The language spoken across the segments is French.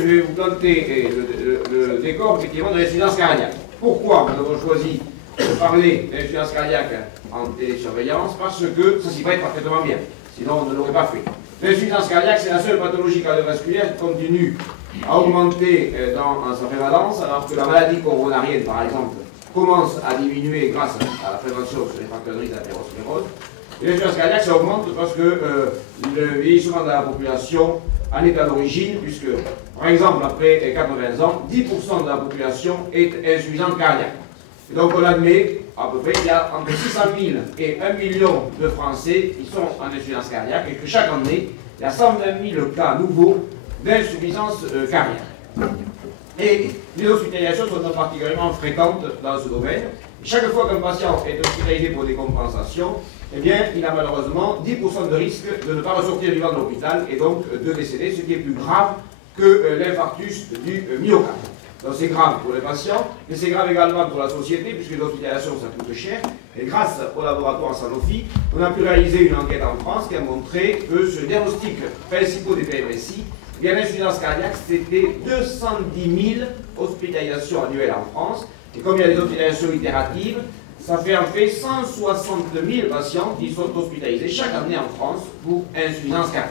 je vais vous planter le décor effectivement de l'insuffisance cardiaque. Pourquoi nous avons choisi de parler d'insuffisance cardiaque en télésurveillance? Parce que ça s'y prête parfaitement bien, sinon on ne l'aurait pas fait. L'insuffisance cardiaque, c'est la seule pathologie cardiovasculaire qui continue à augmenter dans sa prévalence, alors que la maladie coronarienne, par exemple, commence à diminuer grâce à la prévention sur les facteurs de risque d'athérosclérose. Et l'insuffisance cardiaque, ça augmente parce que le vieillissement de la population en est à l'origine, puisque, par exemple, après 80 ans, 10% de la population est insuffisante cardiaque. Et donc on admet à peu près qu'il y a entre 600 000 et 1 million de Français qui sont en insuffisance cardiaque et que chaque année, il y a 120 000 cas nouveaux d'insuffisance cardiaque. Et les hospitalisations sont particulièrement fréquentes dans ce domaine. Et chaque fois qu'un patient est hospitalisé pour des compensations, eh bien, il a malheureusement 10% de risque de ne pas ressortir vivant de l'hôpital et donc de décéder, ce qui est plus grave que l'infarctus du myocarde. Donc c'est grave pour les patients, mais c'est grave également pour la société, puisque l'hospitalisation ça coûte cher. Et grâce au laboratoire Sanofi, on a pu réaliser une enquête en France qui a montré que sur les diagnostics principaux des PMSI, l'insuffisance cardiaque, c'était 210 000 hospitalisations annuelles en France. Et comme il y a des hospitalisations itératives, ça fait en fait 160 000 patients qui sont hospitalisés chaque année en France pour insuffisance cardiaque.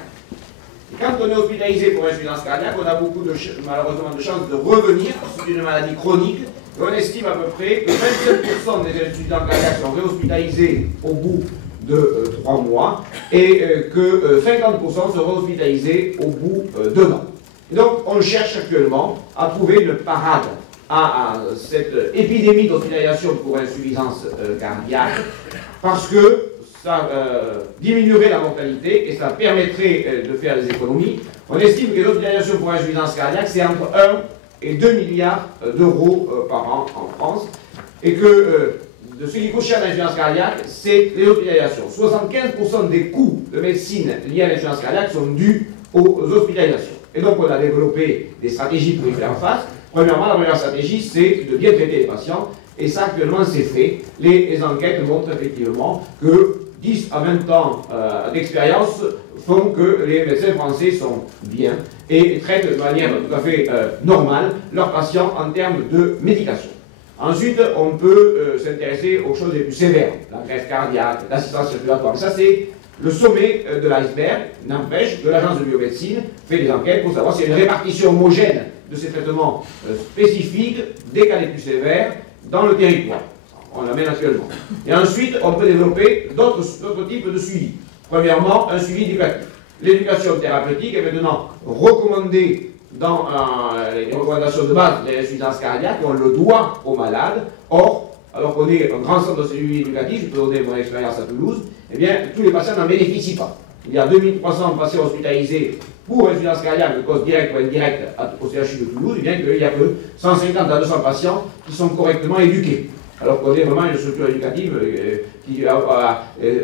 Et quand on est hospitalisé pour insuffisance cardiaque, on a beaucoup malheureusement de chances de revenir. C'est une maladie chronique. Et on estime à peu près que 27% des insuffisants cardiaques sont réhospitalisés au bout de 3 mois et que 50% seront hospitalisés au bout d'1 an. Et donc on cherche actuellement à trouver une parade à cette épidémie d'hospitalisation pour insuffisance cardiaque parce que ça diminuerait la mortalité et ça permettrait de faire des économies. On estime que l'hospitalisation pour insuffisance cardiaque, c'est entre 1 et 2 milliards d'euros par an en France et que de ce qui coûte cher à l'insuffisance cardiaque, c'est les hospitalisations. 75% des coûts de médecine liés à l'insuffisance cardiaque sont dus aux hospitalisations. Et donc on a développé des stratégies pour y faire face. Premièrement, la première stratégie, c'est de bien traiter les patients. Et ça, actuellement, c'est fait. Les enquêtes montrent effectivement que 10 à 20 ans d'expérience font que les médecins français sont bien et traitent de manière tout à fait normale leurs patients en termes de médication. Ensuite, on peut s'intéresser aux choses les plus sévères, la greffe cardiaque, l'assistance circulatoire. Ça, c'est le sommet de l'iceberg. N'empêche que l'agence de biomédecine fait des enquêtes pour savoir s'il y a une répartition homogène de ces traitements spécifiques, des cas les plus sévères, dans le territoire. On l'amène actuellement. Et ensuite, on peut développer d'autres types de suivi. Premièrement, un suivi éducatif. L'éducation thérapeutique est maintenant recommandée dans les recommandations de base de l'insuffisance cardiaque, et on le doit aux malades. Or, alors qu'on est un grand centre de suivi éducatif, je peux donner mon expérience à Toulouse, eh bien, tous les patients n'en bénéficient pas. Il y a 2300 patients hospitalisés pour insuffisance cardiaque de cause directe ou indirecte au CHU de Toulouse, et bien qu'il n'y a que 150 à 200 patients qui sont correctement éduqués. Alors qu'on est vraiment une structure éducative qui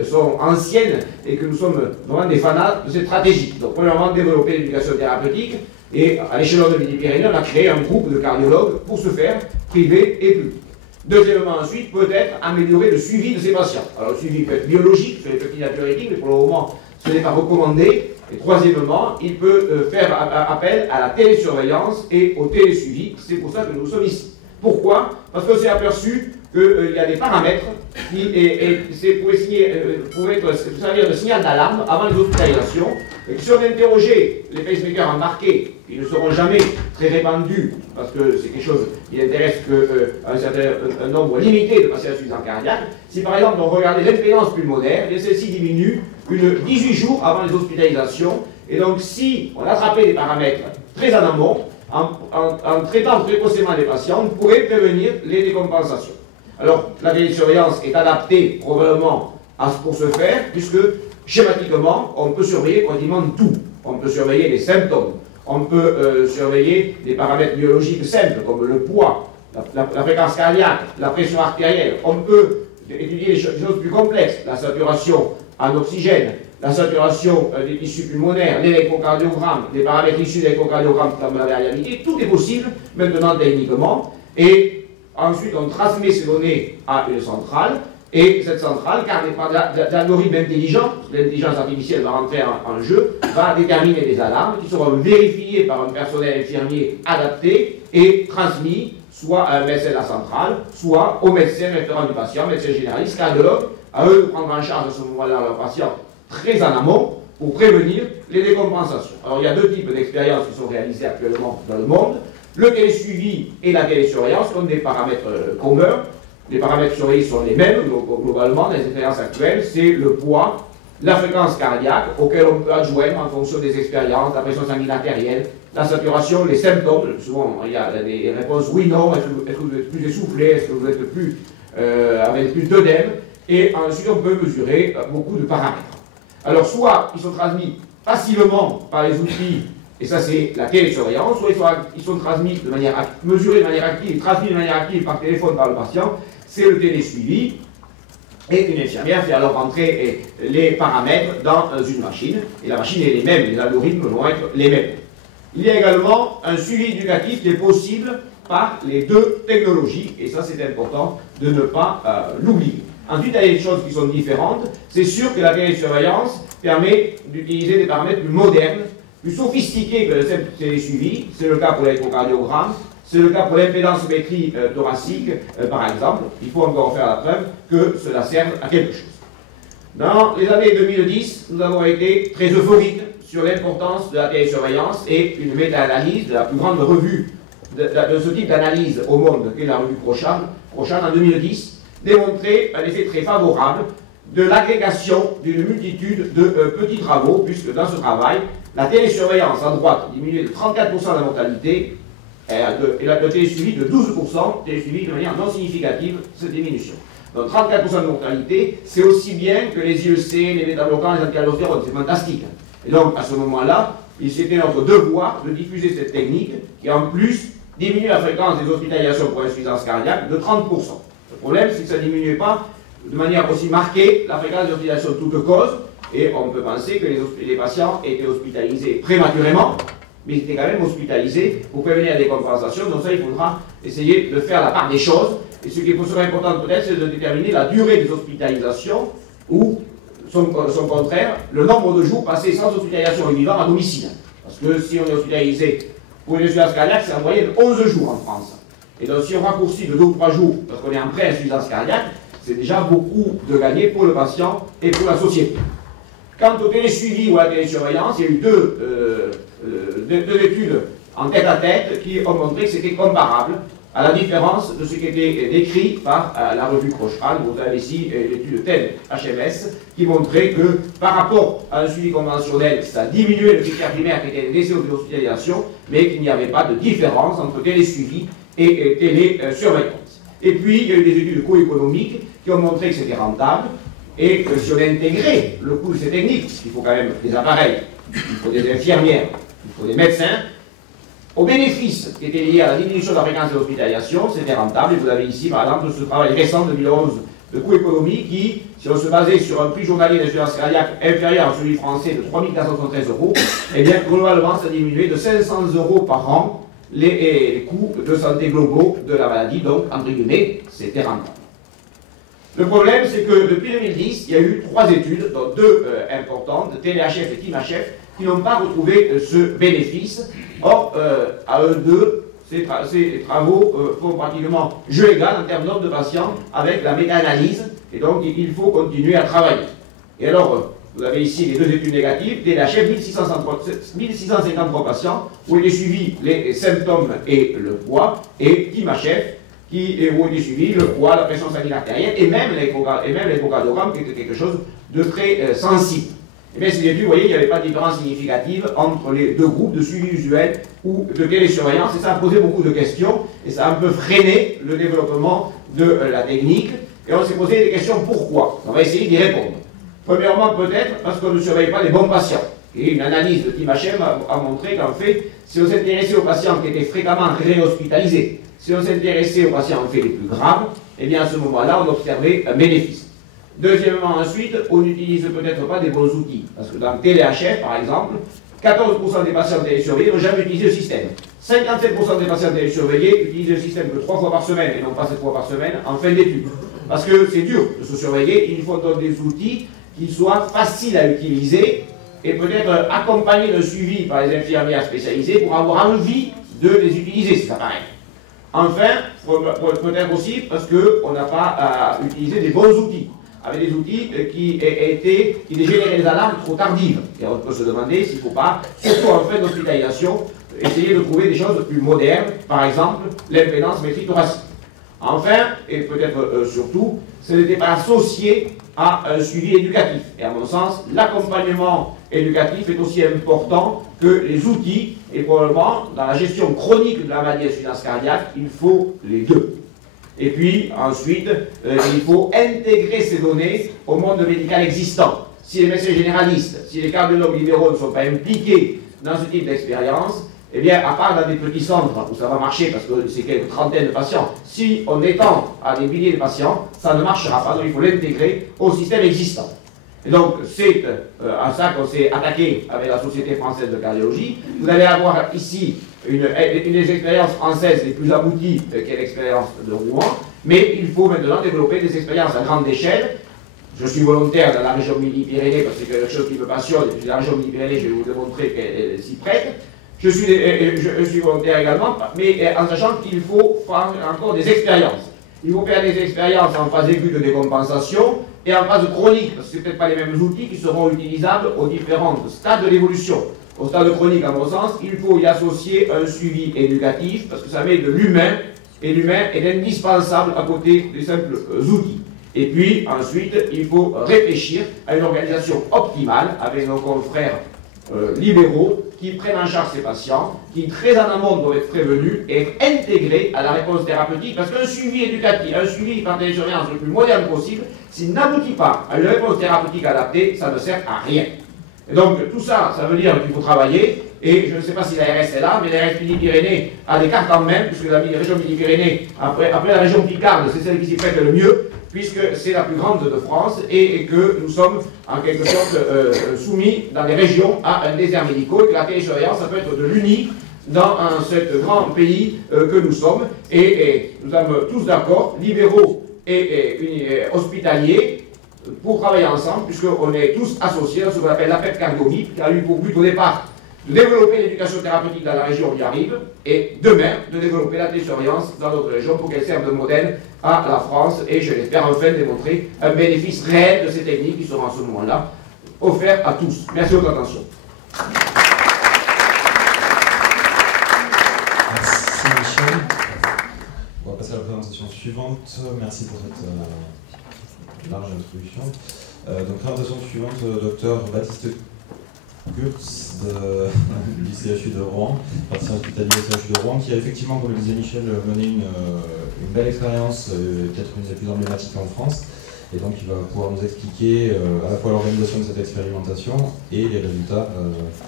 sont anciennes et que nous sommes vraiment des fanats de cette stratégie. Donc, premièrement, développer l'éducation thérapeutique et à l'échelon de Midi-Pyrénées, on a créé un groupe de cardiologues pour ce faire, privé et public. Deuxièmement, ensuite, peut-être améliorer le suivi de ces patients. Alors, le suivi peut être biologique, sur les petits diurétiques, mais pour le moment, ce n'est pas recommandé. Et troisièmement, il peut faire appel à la télésurveillance et au télésuivi. C'est pour ça que nous sommes ici. Pourquoi? Parce qu'on s'est aperçu qu'il y a des paramètres qui pouvaient servir de signal d'alarme avant les hospitalisations. Et que si on interrogeait les pacemakers embarqués, qui ne seront jamais très répandus, parce que c'est quelque chose qui n'intéresse qu'un nombre limité de patients insuffisants cardiaques, si par exemple on regardait l'impédance pulmonaire, celle-ci diminue 18 jours avant les hospitalisations. Et donc si on attrapait des paramètres très en amont, en traitant précocement les patients, on pourrait prévenir les décompensations. Alors, la télésurveillance est adaptée probablement pour ce faire, puisque schématiquement, on peut surveiller pratiquement tout. On peut surveiller les symptômes, on peut surveiller des paramètres biologiques simples, comme le poids, la fréquence cardiaque, la pression artérielle. On peut étudier des choses plus complexes, la saturation en oxygène, la saturation des tissus pulmonaires, l'électrocardiogramme, les paramètres issus de l'électrocardiogramme comme la variabilité. Tout est possible maintenant techniquement. Et ensuite, on transmet ces données à une centrale Et cette centrale, car par d'algorithmes intelligents, l'intelligence artificielle va rentrer en jeu, va déterminer des alarmes qui seront vérifiées par un personnel infirmier adapté et transmis soit à un médecin de la centrale, soit au médecin référent du patient, médecin généraliste, cardiologue, à eux de prendre en charge à ce moment-là leurs patients très en amont pour prévenir les décompensations. Alors il y a deux types d'expériences qui sont réalisées actuellement dans le monde. Le télésuivi et la télésurveillance sont des paramètres communs. Les paramètres surveillés sont les mêmes globalement dans les expériences actuelles. C'est le poids, la fréquence cardiaque auquel on peut adjoindre en fonction des expériences, la pression sanguine artérielle, la saturation, les symptômes. Souvent il y a des réponses oui, non, est-ce que vous êtes plus essoufflé, est-ce que vous êtes plus avec plus d'œdème. Et ensuite on peut mesurer beaucoup de paramètres. Alors soit ils sont transmis passivement par les outils, et ça c'est la télésurveillance, soit ils sont transmis de manière mesurés de manière active, transmis de manière active par téléphone par le patient, c'est le télésuivi, et une infirmière fait alors rentrer les paramètres dans une machine, et la machine est les mêmes, les algorithmes vont être les mêmes. Il y a également un suivi éducatif qui est possible par les deux technologies, et ça c'est important de ne pas l'oublier. Ensuite, il y a des choses qui sont différentes. C'est sûr que la télésurveillance permet d'utiliser des paramètres plus modernes, plus sophistiqués que le simple télésuivi. C'est le cas pour l'échocardiogramme, c'est le cas pour l'impédancemétrie thoracique, par exemple. Il faut encore faire la preuve que cela serve à quelque chose. Dans les années 2010, nous avons été très euphoriques sur l'importance de la télésurveillance et une méta-analyse de la plus grande revue de ce type d'analyse au monde, qui est la revue Prochain en 2010, démontrer un effet très favorable de l'agrégation d'une multitude de petits travaux, puisque dans ce travail, la télésurveillance à droite diminuait de 34% la mortalité, et le télésuivi de 12%, télésuivi de manière non significative, cette diminution. Donc 34% de mortalité, c'est aussi bien que les IEC, les bêta-bloquants, les anti-aldostérones, c'est fantastique. Et donc à ce moment-là, c'était notre devoir de diffuser cette technique qui en plus diminue la fréquence des hospitalisations pour insuffisance cardiaque de 30%. Le problème, c'est que ça ne diminuait pas de manière aussi marquée la fréquence d'hospitalisation de toutes causes, et on peut penser que les patients étaient hospitalisés prématurément, mais ils étaient quand même hospitalisés pour prévenir la décompensation. Donc ça, il faudra essayer de faire la part des choses, et ce qui sera important peut-être, c'est de déterminer la durée des hospitalisations, ou son contraire, le nombre de jours passés sans hospitalisation et vivant à domicile. Parce que si on est hospitalisé pour une insuffisance cardiaque, c'est en moyenne 11 jours en France. Et donc si on raccourcit de 2 ou 3 jours, parce qu'on est en pré-insuffisance cardiaque, c'est déjà beaucoup de gagner pour le patient et pour la société. Quant au télésuivi ou à la télésurveillance, il y a eu deux études en tête-à-tête qui ont montré que c'était comparable, à la différence de ce qui était décrit par la revue Cochrane. Vous avez ici l'étude TED-HMS qui montrait que par rapport à un suivi conventionnel, ça diminuait le critère primaire qui était laissé aux hospitalisations, mais qu'il n'y avait pas de différence entre télésuivi et télésurveillance. Et puis, il y a eu des études co-économiques qui ont montré que c'était rentable, et que si on intégrait le coût de ces techniques, parce qu'il faut quand même des appareils, il faut des infirmières, il faut des médecins, au bénéfice qui était lié à la diminution de la fréquence de l'hospitalisation, c'était rentable. Et vous avez ici, par exemple, ce travail récent de 2011 de coût économique qui, si on se basait sur un prix journalier d'insuffisance cardiaque inférieur à celui français de 3 473 €, eh bien, globalement, ça diminuait de 500 € par an les coûts de santé globaux de la maladie. Donc, entre guillemets, c'était rentable. Le problème, c'est que depuis 2010, il y a eu 3 études, dont 2 importantes, TLHF et TIMHF, qui n'ont pas retrouvé ce bénéfice. Or, à eux deux, ces travaux font pratiquement jeu égal en termes de nombre de patients avec la méta-analyse, et donc il faut continuer à travailler. Et alors, vous avez ici les 2 études négatives, TLHF, 1653 patients, où étaient suivis les symptômes et le poids, et TIMHF, où étaient suivis le poids, la pression sanguine artérielle, et même l'échocardiogramme, qui était quelque chose de très sensible. Et bien, ces études, vous voyez, il n'y avait pas de différence significative entre les 2 groupes de suivi usuel ou de télésurveillance, et ça a posé beaucoup de questions, et ça a un peu freiné le développement de la technique, et on s'est posé des questions pourquoi. On va essayer d'y répondre. Premièrement, peut-être parce qu'on ne surveille pas les bons patients. Et une analyse de TIMHF a montré qu'en fait, si on s'intéressait aux patients qui étaient fréquemment réhospitalisés, si on s'intéressait aux patients en fait les plus graves, eh bien à ce moment-là, on observait un bénéfice. Deuxièmement, ensuite, on n'utilise peut-être pas des bons outils. Parce que dans TLHF, par exemple, 14% des patients télésurveillés n'ont jamais utilisé le système. 57% des patients télésurveillés utilisent le système que 3 fois par semaine, et non pas 7 fois par semaine, en fin d'étude. Parce que c'est dur de se surveiller, il faut donc des outils qui soient faciles à utiliser et peut-être accompagner le suivi par les infirmières spécialisées pour avoir envie de les utiliser, si ça paraît. Enfin, peut-être aussi parce qu'on n'a pas à utiliser des bons outils, avec des outils qui généraient des alarmes trop tardives. Et on peut se demander s'il ne faut pas, surtout en fin d'hospitalisation, essayer de trouver des choses plus modernes, par exemple l'impédance métrique thoracique. Enfin, et peut-être surtout, ce n'était pas associé à un suivi éducatif. Et à mon sens, l'accompagnement éducatif est aussi important que les outils, et probablement dans la gestion chronique de la maladie d'insuffisance cardiaque, il faut les deux. Et puis ensuite, il faut intégrer ces données au monde médical existant. Si les médecins généralistes, si les cardiologues libéraux ne sont pas impliqués dans ce type d'expérience, eh bien, à part dans des petits centres où ça va marcher parce que c'est quelques trentaines de patients, si on étend à des milliers de patients, ça ne marchera pas, donc il faut l'intégrer au système existant. Et donc, c'est à ça qu'on s'est attaqué avec la Société française de cardiologie. Vous allez avoir ici une des expériences françaises les plus abouties, qui est l'expérience de Rouen, mais il faut maintenant développer des expériences à grande échelle. Je suis volontaire dans la région Midi-Pyrénées parce que c'est quelque chose qui me passionne, et puis la région Midi-Pyrénées, je vais vous démontrer qu'elle s'y prête. Je suis volontaire également, mais en sachant qu'il faut faire encore des expériences. Il faut faire des expériences en phase aiguë de décompensation et en phase chronique, parce que ce ne sont peut-être pas les mêmes outils qui seront utilisables aux différents stades de l'évolution. Au stade chronique, à mon sens, il faut y associer un suivi éducatif, parce que ça met de l'humain, et l'humain est indispensable à côté des simples outils. Et puis, ensuite, il faut réfléchir à une organisation optimale avec nos confrères libéraux qui prennent en charge ces patients, qui très en amont doivent être prévenus et être intégrés à la réponse thérapeutique, parce qu'un suivi éducatif, un suivi par télésurveillance le plus moderne possible, s'il n'aboutit pas à une réponse thérapeutique adaptée, ça ne sert à rien. Et donc tout ça, ça veut dire qu'il faut travailler, et je ne sais pas si l'ARS est là, mais l'ARS Midi-Pyrénées a des cartes en main, puisque la région Midi-Pyrénées, après la région Picarde, c'est celle qui s'y prête le mieux, puisque c'est la plus grande de France et que nous sommes en quelque sorte soumis dans les régions à un désert médical, et que la télésurveillance, ça peut être de l'unique dans ce grand pays que nous sommes. Et nous sommes tous d'accord, libéraux et hospitaliers, pour travailler ensemble, puisqu'on est tous associés à ce qu'on appelle l'APEP Cardiomie, qui a eu pour but au départ de développer l'éducation thérapeutique dans la région où on y arrive, et demain, de développer la télésurveillance dans notre région pour qu'elle serve de modèle à la France, et je l'espère enfin démontrer un bénéfice réel de ces techniques qui seront à ce moment-là offerts à tous. Merci de votre attention. Merci Michel. On va passer à la présentation suivante. Merci pour cette large introduction. Donc présentation suivante, docteur Baptiste Kurtz du CHU de Rouen, praticien hospitalier au CHU de Rouen, qui a effectivement, comme le disait Michel, mené une belle expérience, peut-être une des plus emblématiques en France. Et donc il va pouvoir nous expliquer à la fois l'organisation de cette expérimentation et les résultats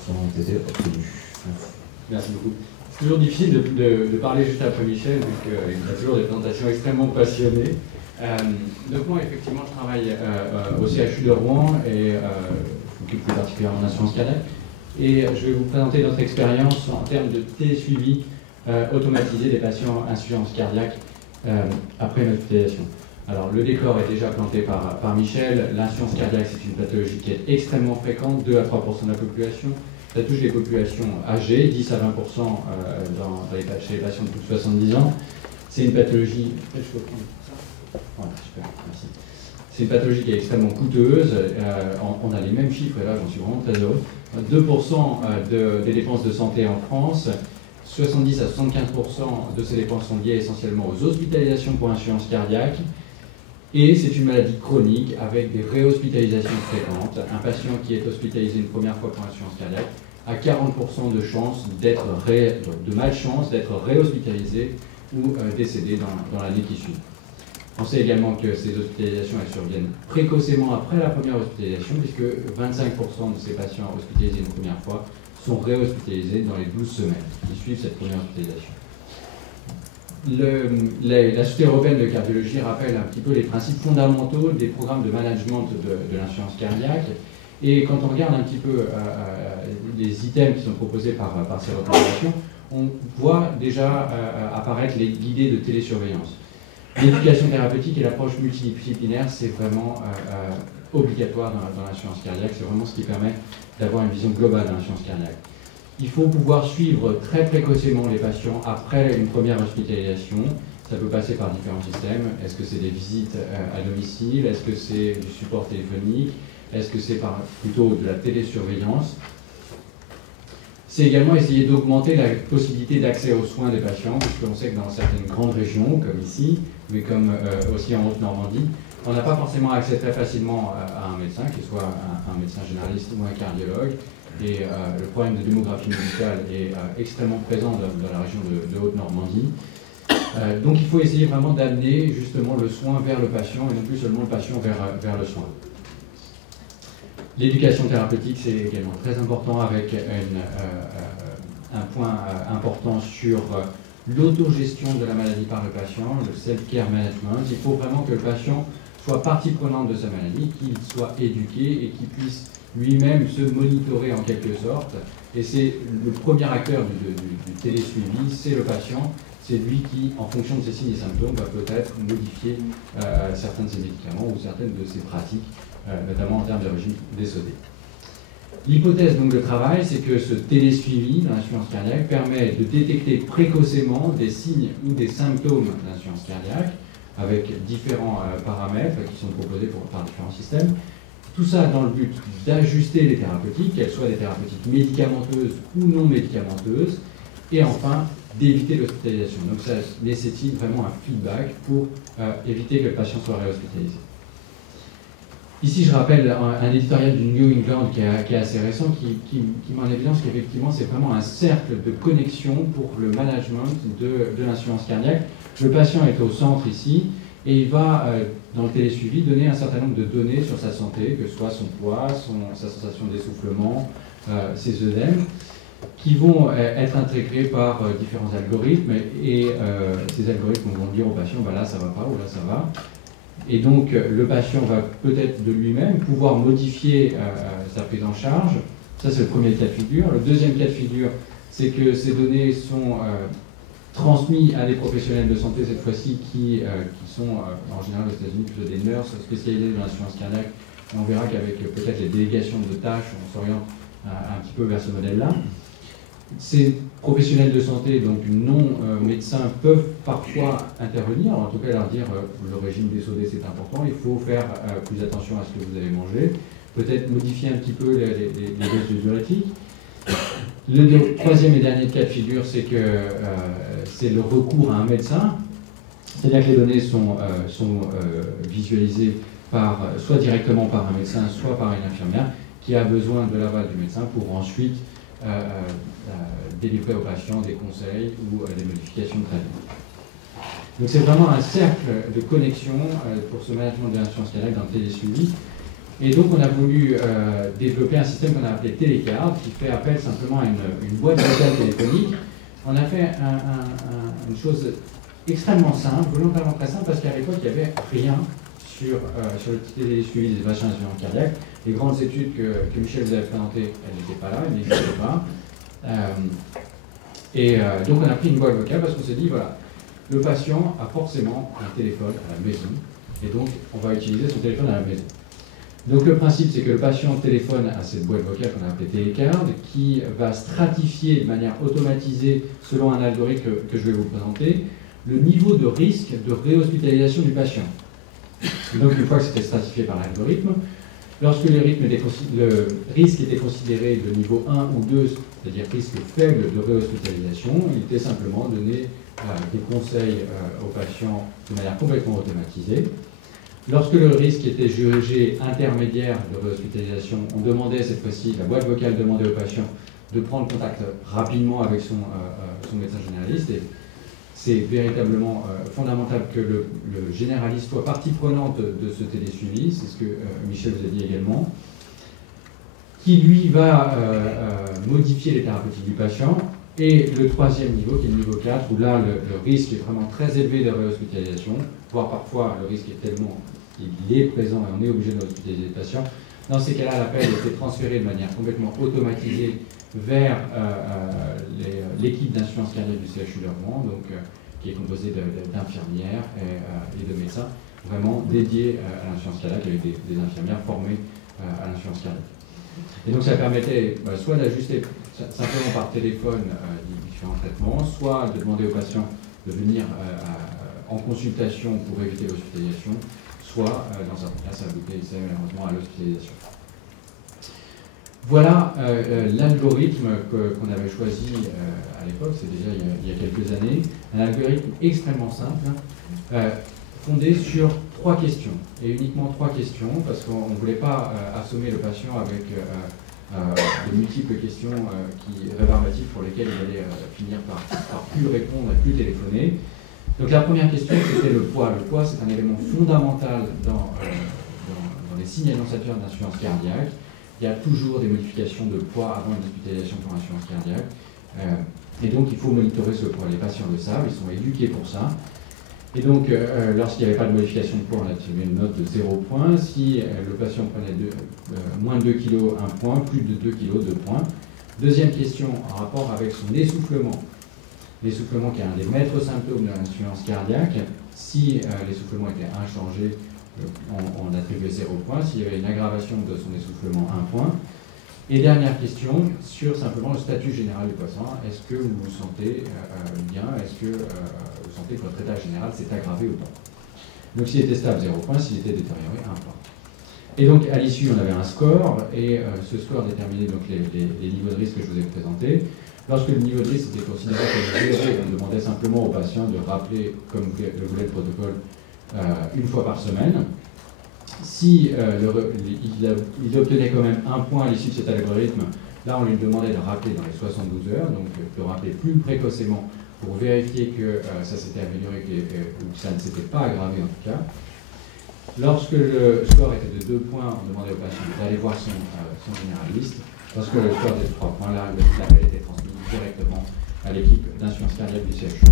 qui ont été obtenus. Merci. Merci beaucoup. C'est toujours difficile de parler juste après Michel, vu qu'il a toujours des présentations extrêmement passionnées. Donc moi, effectivement, je travaille au CHU de Rouen et je m'occupe plus particulièrement d'assurance cardiaque. Et je vais vous présenter notre expérience en termes de télésuivi automatisé des patients insuffisance cardiaque après une hospitalisation. Alors, le décor est déjà planté par Michel. L'insuffisance cardiaque, c'est une pathologie qui est extrêmement fréquente, 2 à 3% de la population. Ça touche les populations âgées, 10 à 20% chez les patients de plus de 70 ans. C'est une pathologie... Je peux prendre ça ? Voilà, super, merci. C'est une pathologie qui est extrêmement coûteuse. On a les mêmes chiffres, et là, j'en suis vraiment très heureux. 2% des dépenses de santé en France, 70 à 75% de ces dépenses sont liées essentiellement aux hospitalisations pour insuffisance cardiaque. Et c'est une maladie chronique avec des réhospitalisations fréquentes. Un patient qui est hospitalisé une première fois pour insuffisance cardiaque a 40% de chance de malchance d'être réhospitalisé ou décédé dans l'année qui suit. On sait également que ces hospitalisations elles surviennent précocement après la première hospitalisation, puisque 25% de ces patients hospitalisés une première fois sont réhospitalisés dans les 12 semaines qui suivent cette première hospitalisation. La Société européenne de cardiologie rappelle un petit peu les principes fondamentaux des programmes de management de l'insuffisance cardiaque. Et quand on regarde un petit peu les items qui sont proposés par ces recommandations, on voit déjà apparaître les guidées de télésurveillance. L'éducation thérapeutique et l'approche multidisciplinaire, c'est vraiment obligatoire dans l'insuffisance cardiaque. C'est vraiment ce qui permet d'avoir une vision globale de l'insuffisance cardiaque. Il faut pouvoir suivre très précocement les patients après une première hospitalisation. Ça peut passer par différents systèmes. Est-ce que c'est des visites à domicile? Est-ce que c'est du support téléphonique? Est-ce que c'est plutôt de la télésurveillance? C'est également essayer d'augmenter la possibilité d'accès aux soins des patients, puisqu'on sait que dans certaines grandes régions, comme ici, mais comme aussi en Haute-Normandie, on n'a pas forcément accès très facilement à un médecin, qu'il soit un médecin généraliste ou un cardiologue. Et le problème de démographie médicale est extrêmement présent dans la région de Haute-Normandie. Donc il faut essayer vraiment d'amener justement le soin vers le patient et non plus seulement le patient vers le soin. L'éducation thérapeutique, c'est également très important avec un point important sur l'autogestion de la maladie par le patient, le self-care management. Il faut vraiment que le patient soit partie prenante de sa maladie, qu'il soit éduqué et qu'il puisse lui-même se monitorer en quelque sorte. Et c'est le premier acteur du télésuivi, c'est le patient. C'est lui qui, en fonction de ses signes et symptômes, va peut-être modifier certains de ses médicaments ou certaines de ses pratiques, notamment en termes de régime DSOD. L'hypothèse donc de travail, c'est que ce télésuivi dans l'insuffisance cardiaque permet de détecter précocement des signes ou des symptômes d'insuffisance cardiaque avec différents paramètres qui sont proposés par différents systèmes. Tout ça dans le but d'ajuster les thérapeutiques, qu'elles soient des thérapeutiques médicamenteuses ou non médicamenteuses, et enfin d'éviter l'hospitalisation. Donc ça nécessite vraiment un feedback pour éviter que le patient soit réhospitalisé. Ici, je rappelle un éditorial du New England qui est assez récent, qui met en évidence qu'effectivement, c'est vraiment un cercle de connexion pour le management de l'insuffisance cardiaque. Le patient est au centre ici, et il va, dans le télésuivi, donner un certain nombre de données sur sa santé, que ce soit son poids, sa sensation d'essoufflement, ses œdèmes, qui vont être intégrés par différents algorithmes, et ces algorithmes vont dire au patient, bah là ça va pas, ou là ça va. Et donc le patient va peut-être de lui-même pouvoir modifier sa prise en charge. Ça c'est le premier cas de figure. Le deuxième cas de figure, c'est que ces données sont transmises à des professionnels de santé, cette fois-ci, qui sont en général aux États-Unis plutôt des nurses spécialisées dans l'insuffisance cardiaque. Et on verra qu'avec peut-être les délégations de tâches, on s'oriente un petit peu vers ce modèle-là. Ces professionnels de santé, donc non médecins, peuvent parfois intervenir, en tout cas leur dire le régime DSOD c'est important, il faut faire plus attention à ce que vous avez mangé, peut-être modifier un petit peu les doses de diurétiques. Le troisième et dernier cas de figure, c'est que c'est le recours à un médecin, c'est-à-dire que les données sont visualisées soit directement par un médecin, soit par une infirmière, qui a besoin de l'aval du médecin pour ensuite délivrer aux patients des conseils ou des modifications de traitement. Donc c'est vraiment un cercle de connexion pour ce management de l'insuffisance cardiaque dans le télésuivi. Et donc on a voulu développer un système qu'on a appelé Télécard, qui fait appel simplement à une boîte vocale téléphonique. On a fait une chose extrêmement simple, volontairement très simple, parce qu'à l'époque il n'y avait rien sur le télésuivi des patients insuffisants cardiaques. Les grandes études que Michel vous avait présentées, elles n'étaient pas là, elles n'existaient pas. Donc on a pris une boîte vocale parce qu'on s'est dit, voilà, le patient a forcément un téléphone à la maison, et donc on va utiliser son téléphone à la maison. Donc le principe, c'est que le patient téléphone à cette boîte vocale qu'on a appelée Télécard, qui va stratifier de manière automatisée, selon un algorithme que je vais vous présenter, le niveau de risque de réhospitalisation du patient. Et donc une fois que c'était stratifié par l'algorithme, lorsque le risque était considéré de niveau 1 ou 2, c'est-à-dire risque faible de réhospitalisation, il était simplement donné des conseils aux patients de manière complètement automatisée. Lorsque le risque était jugé intermédiaire de réhospitalisation, on demandait cette fois-ci, la boîte vocale demandait au patient de prendre contact rapidement avec son médecin généraliste. Et c'est véritablement fondamental que le généraliste soit partie prenante de ce télésuivi, c'est ce que Michel vous a dit également, qui lui va modifier les thérapeutiques du patient. Et le troisième niveau, qui est le niveau 4, où là le risque est vraiment très élevé de réhospitalisation, voire parfois le risque est tellement, il est présent et on est obligé de réhospitaliser le patient. Dans ces cas-là, l'appel était transféré de manière complètement automatisée vers l'équipe d'insuffisance cardiaque du CHU de Rouen. Donc qui est composé d'infirmières et de médecins vraiment dédiés à l'insuffisance cardiaque, avec des infirmières formées à l'insuffisance cardiaque. Et donc ça permettait soit d'ajuster simplement par téléphone différents traitements, soit de demander aux patients de venir en consultation pour éviter l'hospitalisation, soit dans un cas, ça aboutait malheureusement à l'hospitalisation. Voilà l'algorithme qu'on avait choisi à l'époque, c'est déjà il y a quelques années, un algorithme extrêmement simple, fondé sur 3 questions, et uniquement 3 questions, parce qu'on ne voulait pas assommer le patient avec de multiples questions rébarbatives pour lesquelles il allait finir par plus répondre et plus téléphoner. Donc la première question, c'était le poids. Le poids, c'est un élément fondamental dans les signes annonciateurs d'insuffisance cardiaque. Il y a toujours des modifications de poids avant une hospitalisation pour insuffisance cardiaque. Et donc, il faut monitorer ce poids. Les patients le savent, ils sont éduqués pour ça. Et donc, lorsqu'il n'y avait pas de modification de poids, on attribuait une note de 0 points. Si le patient prenait moins de 2 kg, 1 point, plus de 2 kg, 2 points. Deuxième question, en rapport avec son essoufflement. L'essoufflement qui est un des maîtres symptômes de l'insuffisance cardiaque. Si l'essoufflement était inchangé, on attribuait 0 points. S'il y avait une aggravation de son essoufflement, 1 point. Et dernière question, sur simplement le statut général du patient. Est-ce que vous vous sentez bien? Est-ce que vous sentez que votre état général s'est aggravé ou pas? Donc s'il était stable, 0 points. S'il était détérioré, 1 point. Et donc à l'issue, on avait un score, et ce score déterminait donc les niveaux de risque que je vous ai présentés. Lorsque le niveau de risque était considéré comme 0, on demandait simplement au patient de rappeler, comme le voulait le protocole, une fois par semaine. Si il obtenait quand même 1 point à l'issue de cet algorithme, là on lui demandait de rappeler dans les 72 heures, donc de rappeler plus précocement pour vérifier que ça s'était amélioré ou que ça ne s'était pas aggravé en tout cas. Lorsque le score était de 2 points, on demandait au patient d'aller voir son généraliste. Lorsque le score était de 3 points, là l'appel était transmis directement à l'équipe d'insuffisance cardiaque du CHU.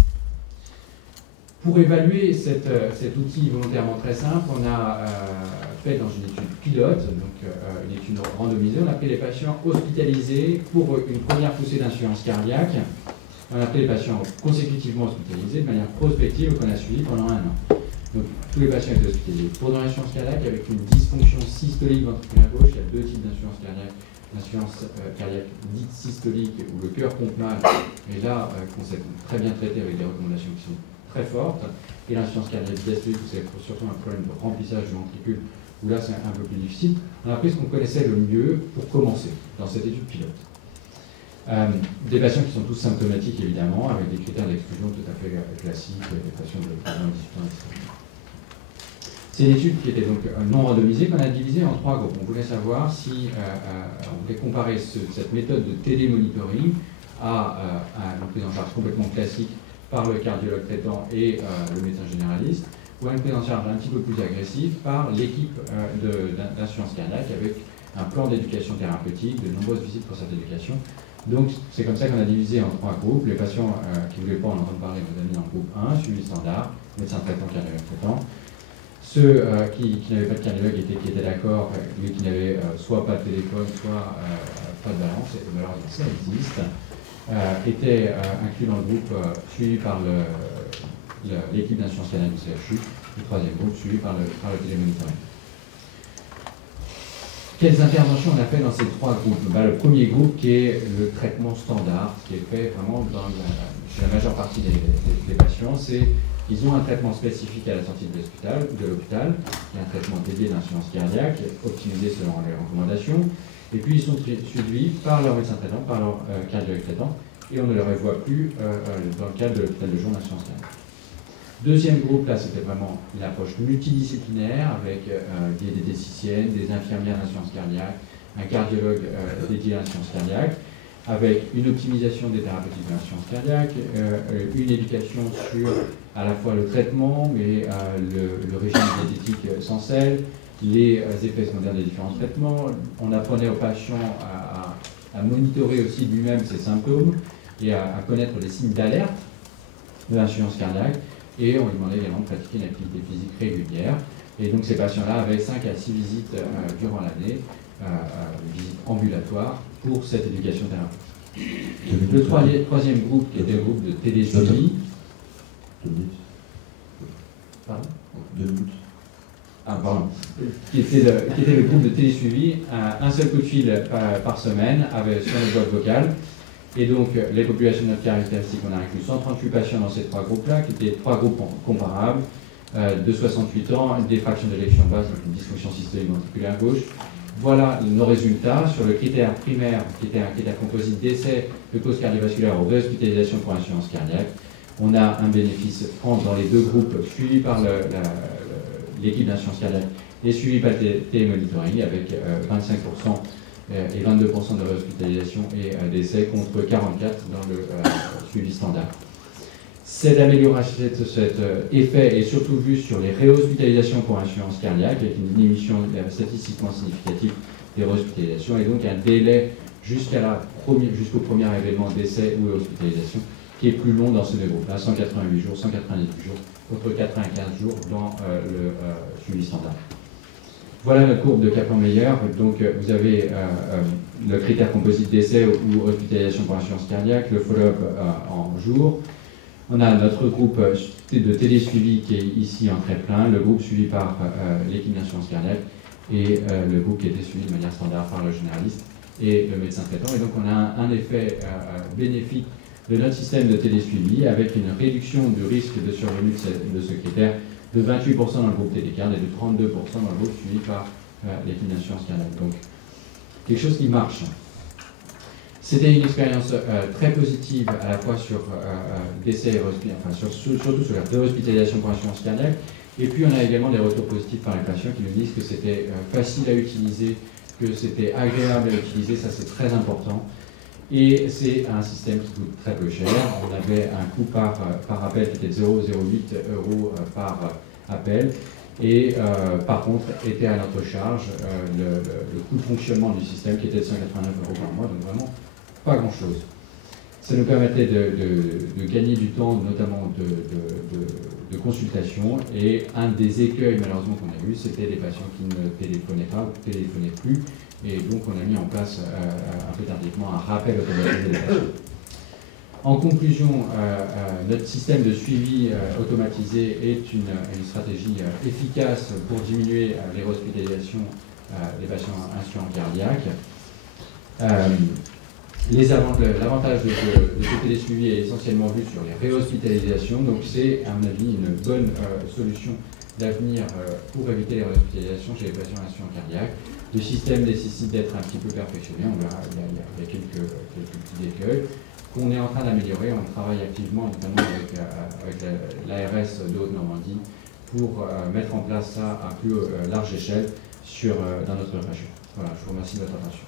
Pour évaluer cet outil volontairement très simple, on a fait dans une étude pilote, donc une étude randomisée, on a pris les patients hospitalisés pour une première poussée d'insuffisance cardiaque. On a pris les patients consécutivement hospitalisés de manière prospective qu'on a suivi pendant 1 an. Donc tous les patients étaient hospitalisés pour de l'insuffisance cardiaque avec une dysfonction systolique ventriculaire gauche. Il y a 2 types d'insuffisance cardiaque. L'insuffisance cardiaque dite systolique où le cœur pompe mal, et là qu'on sait très bien traiter avec des recommandations qui sont très fortes, et l'insuffisance cardiaque diastolique où c'est surtout un problème de remplissage du ventricule, où là c'est un peu plus difficile. On a pris ce qu'on connaissait le mieux pour commencer dans cette étude pilote. Des patients qui sont tous symptomatiques évidemment, avec des critères d'exclusion tout à fait classiques, des patients de 18 ans, etc. C'est une étude qui était donc non randomisée, qu'on a divisée en 3 groupes. On voulait savoir si on voulait comparer cette méthode de télémonitoring à une prise en charge complètement classique par le cardiologue traitant et le médecin généraliste, ou à une prise en charge un petit peu plus agressive par l'équipe d'insuffisance cardiaque avec un plan d'éducation thérapeutique, de nombreuses visites pour cette éducation. Donc c'est comme ça qu'on a divisé en 3 groupes. Les patients qui ne voulaient pas en entendre parler, on les a mis dans le groupe 1, suivi standard, médecin traitant, cardiologue traitant. Ceux qui n'avaient pas de cardiologue qui étaient d'accord, mais qui n'avaient soit pas de téléphone, soit pas de balance, et malheureusement ça existe, étaient inclus dans le groupe suivi par l'équipe d'insuffisance cardiaque du CHU, le 3e groupe suivi par le télémonitoring. Quelles interventions on a fait dans ces 3 groupes? Le premier groupe qui est le traitement standard, qui est fait vraiment chez la majeure partie des patients, c'est qu'ils ont un traitement spécifique à la sortie de l'hôpital, qui est un traitement dédié d'insuffisance cardiaque, optimisé selon les recommandations, et puis ils sont suivis par leur médecin traitant, par leur cardiologue traitant, et on ne les revoit plus dans le cadre de l'hôpital de jour d'insuffisance cardiaque. Deuxième groupe, là, c'était vraiment une approche multidisciplinaire avec des diététiciennes, des infirmières d'insuffisance cardiaque, un cardiologue dédié à l'insuffisance cardiaque, avec une optimisation des thérapeutiques de l'insuffisance cardiaque, une éducation sur à la fois le traitement, mais le régime diététique sans sel, les effets secondaires des différents traitements. On apprenait aux patients à monitorer aussi lui-même ses symptômes et à connaître les signes d'alerte de l'insuffisance cardiaque. Et on lui demandait également de pratiquer une activité physique régulière. Et donc ces patients-là avaient 5 à 6 visites durant l'année, visites ambulatoires pour cette éducation thérapeutique. Le troisième groupe, qui était le groupe de télésuivi, Pardon? Ah, pardon. Qui était le groupe de télésuivi, un seul coup de fil par semaine sur notre boîte vocale. Et donc, les populations de notre caractéristique, on a inclus 138 patients dans ces trois groupes-là, qui étaient trois groupes comparables, de 68 ans, des fractions d'éjection basse, donc une dysfonction systolique ventriculaire gauche. Voilà nos résultats sur le critère primaire, qui était un critère composite d'essai de cause cardiovasculaire ou réhospitalisation pour insuffisance cardiaque. On a un bénéfice franc dans les deux groupes suivis par l'équipe d'insuffisance cardiaque et suivi par le télémonitoring avec 25% et 22% de réhospitalisation et d'essai contre 44 dans le suivi standard. Cette amélioration, cet effet est surtout vu sur les réhospitalisations pour insuffisance cardiaque, avec une diminution statistiquement significative des réhospitalisations, et donc un délai jusqu'au premier événement d'essai ou hospitalisation, qui est plus long dans ce deux groupes, là 188 jours, 198 jours, contre 95 jours dans le suivi standard. Voilà notre courbe de Kaplan-Meier. Donc vous avez le critère composite d'essai ou hospitalisation pour insuffisance cardiaque, le follow-up en jours. On a notre groupe de télésuivi qui est ici en trait plein, le groupe suivi par l'équipe d'insuffisance cardiaque et le groupe qui était suivi de manière standard par le généraliste et le médecin traitant. Et donc on a un effet bénéfique de notre système de télésuivi avec une réduction du risque de survenue de ce critère de 28% dans le groupe télécarde et de 32% dans le groupe suivi par l'équipe d'insuffisance cardiaque. Donc quelque chose qui marche. C'était une expérience très positive à la fois sur l'essai et surtout sur la réhospitalisation pour insuffisance cardiaque. Et puis on a également des retours positifs par les patients qui nous disent que c'était facile à utiliser, que c'était agréable à utiliser, ça c'est très important. Et c'est un système qui coûte très peu cher. On avait un coût par appel qui était de 0,08 € par appel. Et par contre, était à notre charge le coût de fonctionnement du système qui était de 189 € par mois, donc vraiment pas grand-chose. Ça nous permettait de gagner du temps, notamment de consultation. Et un des écueils, malheureusement, qu'on a eu, c'était des patients qui ne téléphonaient pas ou téléphonaient plus. Et donc, on a mis en place un peu tardivement un rappel automatisé des patients. En conclusion, notre système de suivi automatisé est une stratégie efficace pour diminuer les hospitalisations des patients insuffisants cardiaques. L'avantage de ce télésuivi est essentiellement vu sur les réhospitalisations, donc c'est à mon avis une bonne solution d'avenir pour éviter les réhospitalisations chez les patients insuffisants cardiaques. Le système nécessite d'être un petit peu perfectionné, on verra, il y a quelques petits écueils qu'on est en train d'améliorer. On travaille activement, notamment avec l'ARS de Haute-Normandie, pour mettre en place ça à plus large échelle dans notre région. Voilà, je vous remercie de votre attention.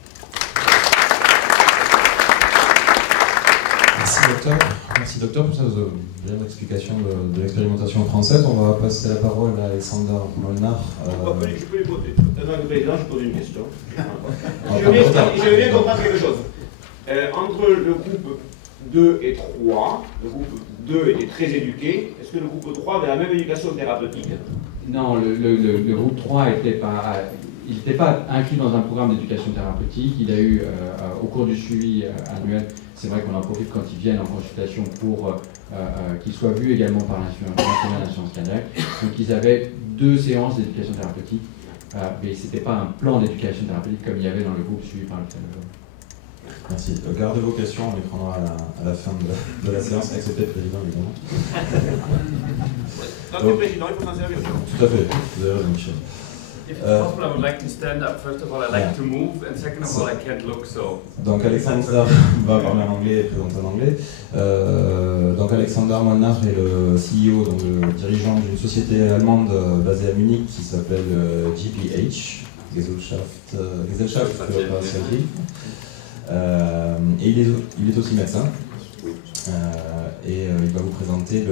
Merci docteur pour cette brillante explication de l'expérimentation française. On va passer la parole à Alexander Molnar. Je peux lui poser. Je pose une question. Je veux bien comprendre quelque chose. Entre le groupe 2 et 3, le groupe 2 était très éduqué. Est-ce que le groupe 3 avait la même éducation thérapeutique? Non, le groupe 3 n'était pas inclus dans un programme d'éducation thérapeutique. Il a eu, au cours du suivi annuel, c'est vrai qu'on en profite quand ils viennent en consultation pour qu'ils soient vus également par l'infirmière d'insuffisance cardiaque. Donc ils avaient 2 séances d'éducation thérapeutique, mais ce n'était pas un plan d'éducation thérapeutique comme il y avait dans le groupe suivi par le phénomène. Merci. Gardez vos questions, on les prendra à la fin de la séance, excepté le président évidemment. Donc, le président, il faut s'en servir. Tout à fait, vous avez raison, Michel. If it's possible, I would like to stand up. First of all, I like to move, and second of all, I can't look, so... Donc Alexander va parler en anglais et présenter en anglais. Donc Alexander Molnar est le CEO, donc le dirigeant d'une société allemande basée à Munich qui s'appelle GPH, Gesellschaft für Patientrie. Et il est aussi médecin. Et il va vous présenter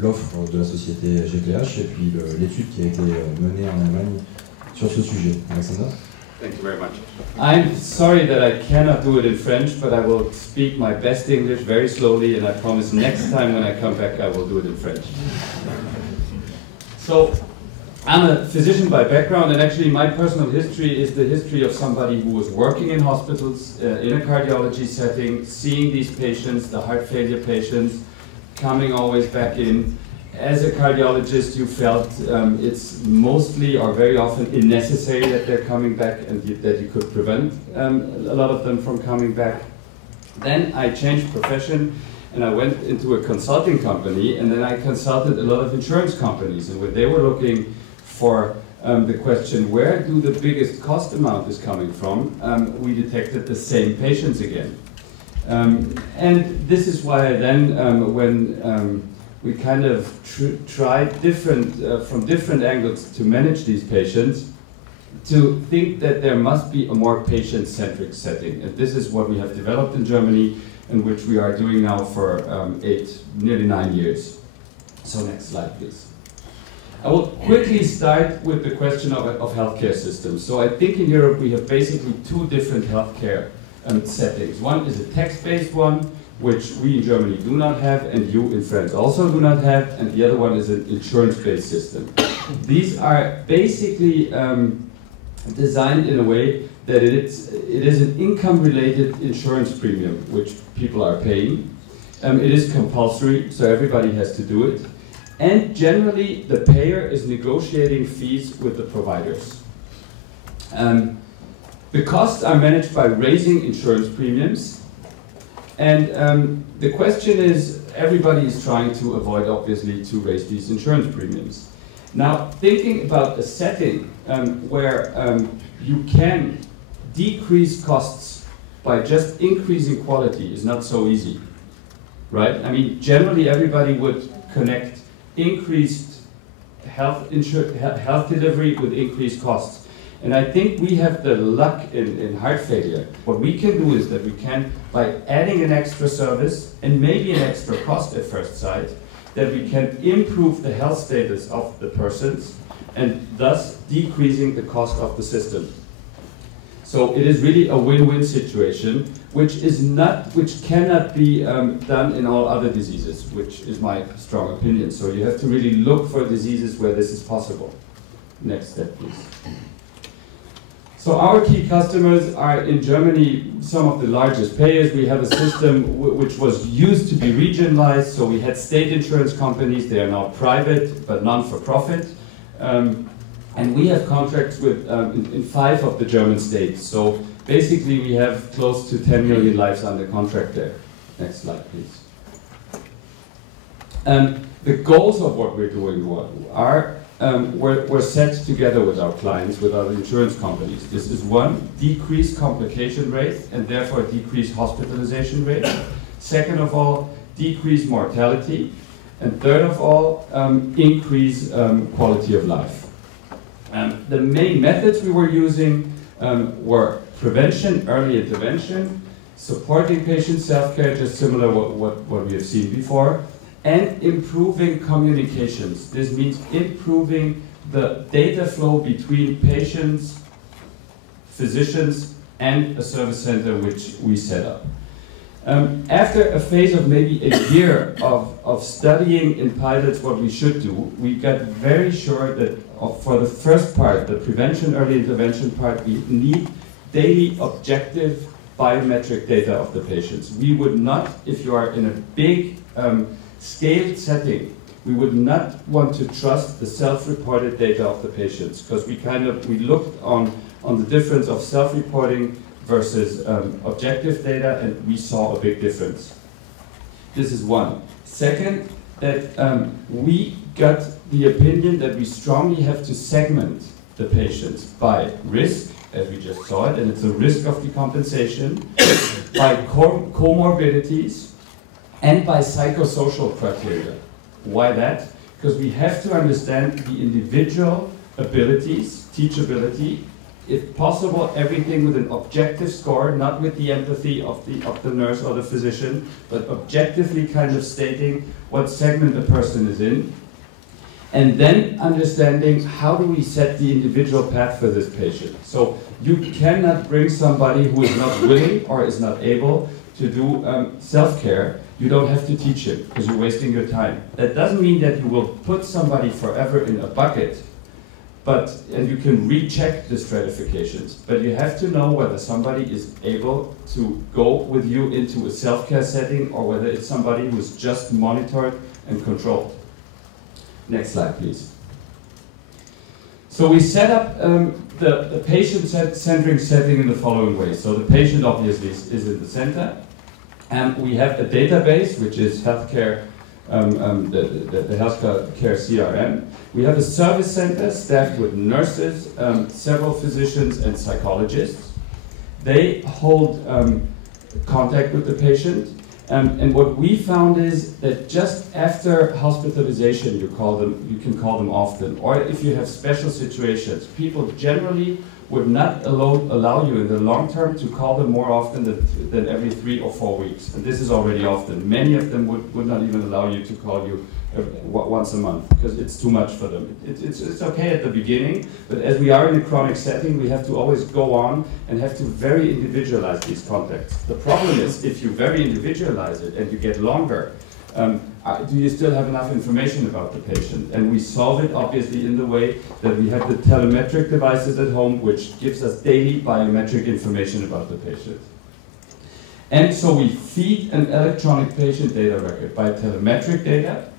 l'offre de la société GPH et puis l'étude qui a été menée en Allemagne sur ce sujet. Alexander? Thank you very much. I'm sorry that I cannot do it in French, but I will speak my best English very slowly, and I promise next time when I come back I will do it in French. So, I'm a physician by background, and actually my personal history is the history of somebody who was working in hospitals in a cardiology setting, seeing these patients, the heart failure patients, coming always back in. As a cardiologist, you felt it's mostly or very often unnecessary that they're coming back and that you could prevent a lot of them from coming back. Then I changed profession and I went into a consulting company, and then I consulted a lot of insurance companies, and when they were looking for the question, where do the biggest cost amount is coming from, we detected the same patients again. And this is why then when we kind of tried from different angles to manage these patients, to think that there must be a more patient-centric setting. And this is what we have developed in Germany, and which we are doing now for nearly 9 years. So next slide, please. I will quickly start with the question of healthcare systems. So I think in Europe we have basically two different healthcare settings. One is a text-based one, which we in Germany do not have, and you in France also do not have, and the other one is an insurance-based system. These are basically designed in a way that it is an income-related insurance premium, which people are paying. It is compulsory, so everybody has to do it. And generally, the payer is negotiating fees with the providers. The costs are managed by raising insurance premiums. And the question is, everybody is trying to avoid, obviously, to raise these insurance premiums. Now, thinking about a setting where you can decrease costs by just increasing quality is not so easy, right? I mean, generally everybody would connect increased health delivery with increased costs. And I think we have the luck in heart failure. What we can do is that we can, by adding an extra service and maybe an extra cost at first sight, that we can improve the health status of the persons and thus decreasing the cost of the system. So it is really a win-win situation, which cannot be done in all other diseases, which is my strong opinion. So you have to really look for diseases where this is possible. Next step, please. So our key customers are in Germany some of the largest payers. We have a system which was used to be regionalized, so we had state insurance companies. They are now private but non-for-profit. And we have contracts with in 5 of the German states. So basically we have close to 10 million lives under contract there. Next slide, please. The goals of what we're doing are we're set together with our clients, with our insurance companies. This is one, decrease complication rate and therefore decrease hospitalization rate. Second of all, decrease mortality. And third of all, increase quality of life. The main methods we were using were prevention, early intervention, supporting patient self-care, just similar to what we have seen before, and improving communications. This means improving the data flow between patients, physicians, and a service center which we set up. After a phase of maybe a year of studying in pilots what we should do, we got very sure that for the first part, the prevention, early intervention part, we need daily objective biometric data of the patients. We would not, if you are in a big scaled setting, we would not want to trust the self-reported data of the patients, because we looked on the difference of self-reporting versus objective data, and we saw a big difference. This is one. Second, that we got the opinion that we strongly have to segment the patients by risk, as we just saw it, and it's a risk of decompensation, by comorbidities, and by psychosocial criteria. Why that? Because we have to understand the individual abilities, teachability, if possible, everything with an objective score, not with the empathy of the nurse or the physician, but objectively kind of stating what segment the person is in. And then understanding how do we set the individual path for this patient. So you cannot bring somebody who is not willing or is not able to do self-care. You don't have to teach him because you're wasting your time. That doesn't mean that you will put somebody forever in a bucket and you can recheck the stratifications, but you have to know whether somebody is able to go with you into a self-care setting or whether it's somebody who's just monitored and controlled. Next slide, please. So we set up the patient-centric setting in the following way. So the patient obviously is in the center, and we have a database, which is healthcare, the healthcare CRM. We have a service center staffed with nurses, several physicians and psychologists. They hold contact with the patient. And what we found is that just after hospitalization, you can call them often, or if you have special situations, people generally would not allow you in the long term to call them more often than every 3 or 4 weeks. And this is already often. Many of them would not even allow you to call you once a month, because it's too much for them. It's okay at the beginning, but as we are in a chronic setting, we have to always go on and have to very individualize these contacts. The problem is, if you very individualize it and you get longer, do you still have enough information about the patient? And we solve it obviously in the way that we have the telemetric devices at home, which gives us daily biometric information about the patient. And so we feed an electronic patient data record by telemetric data,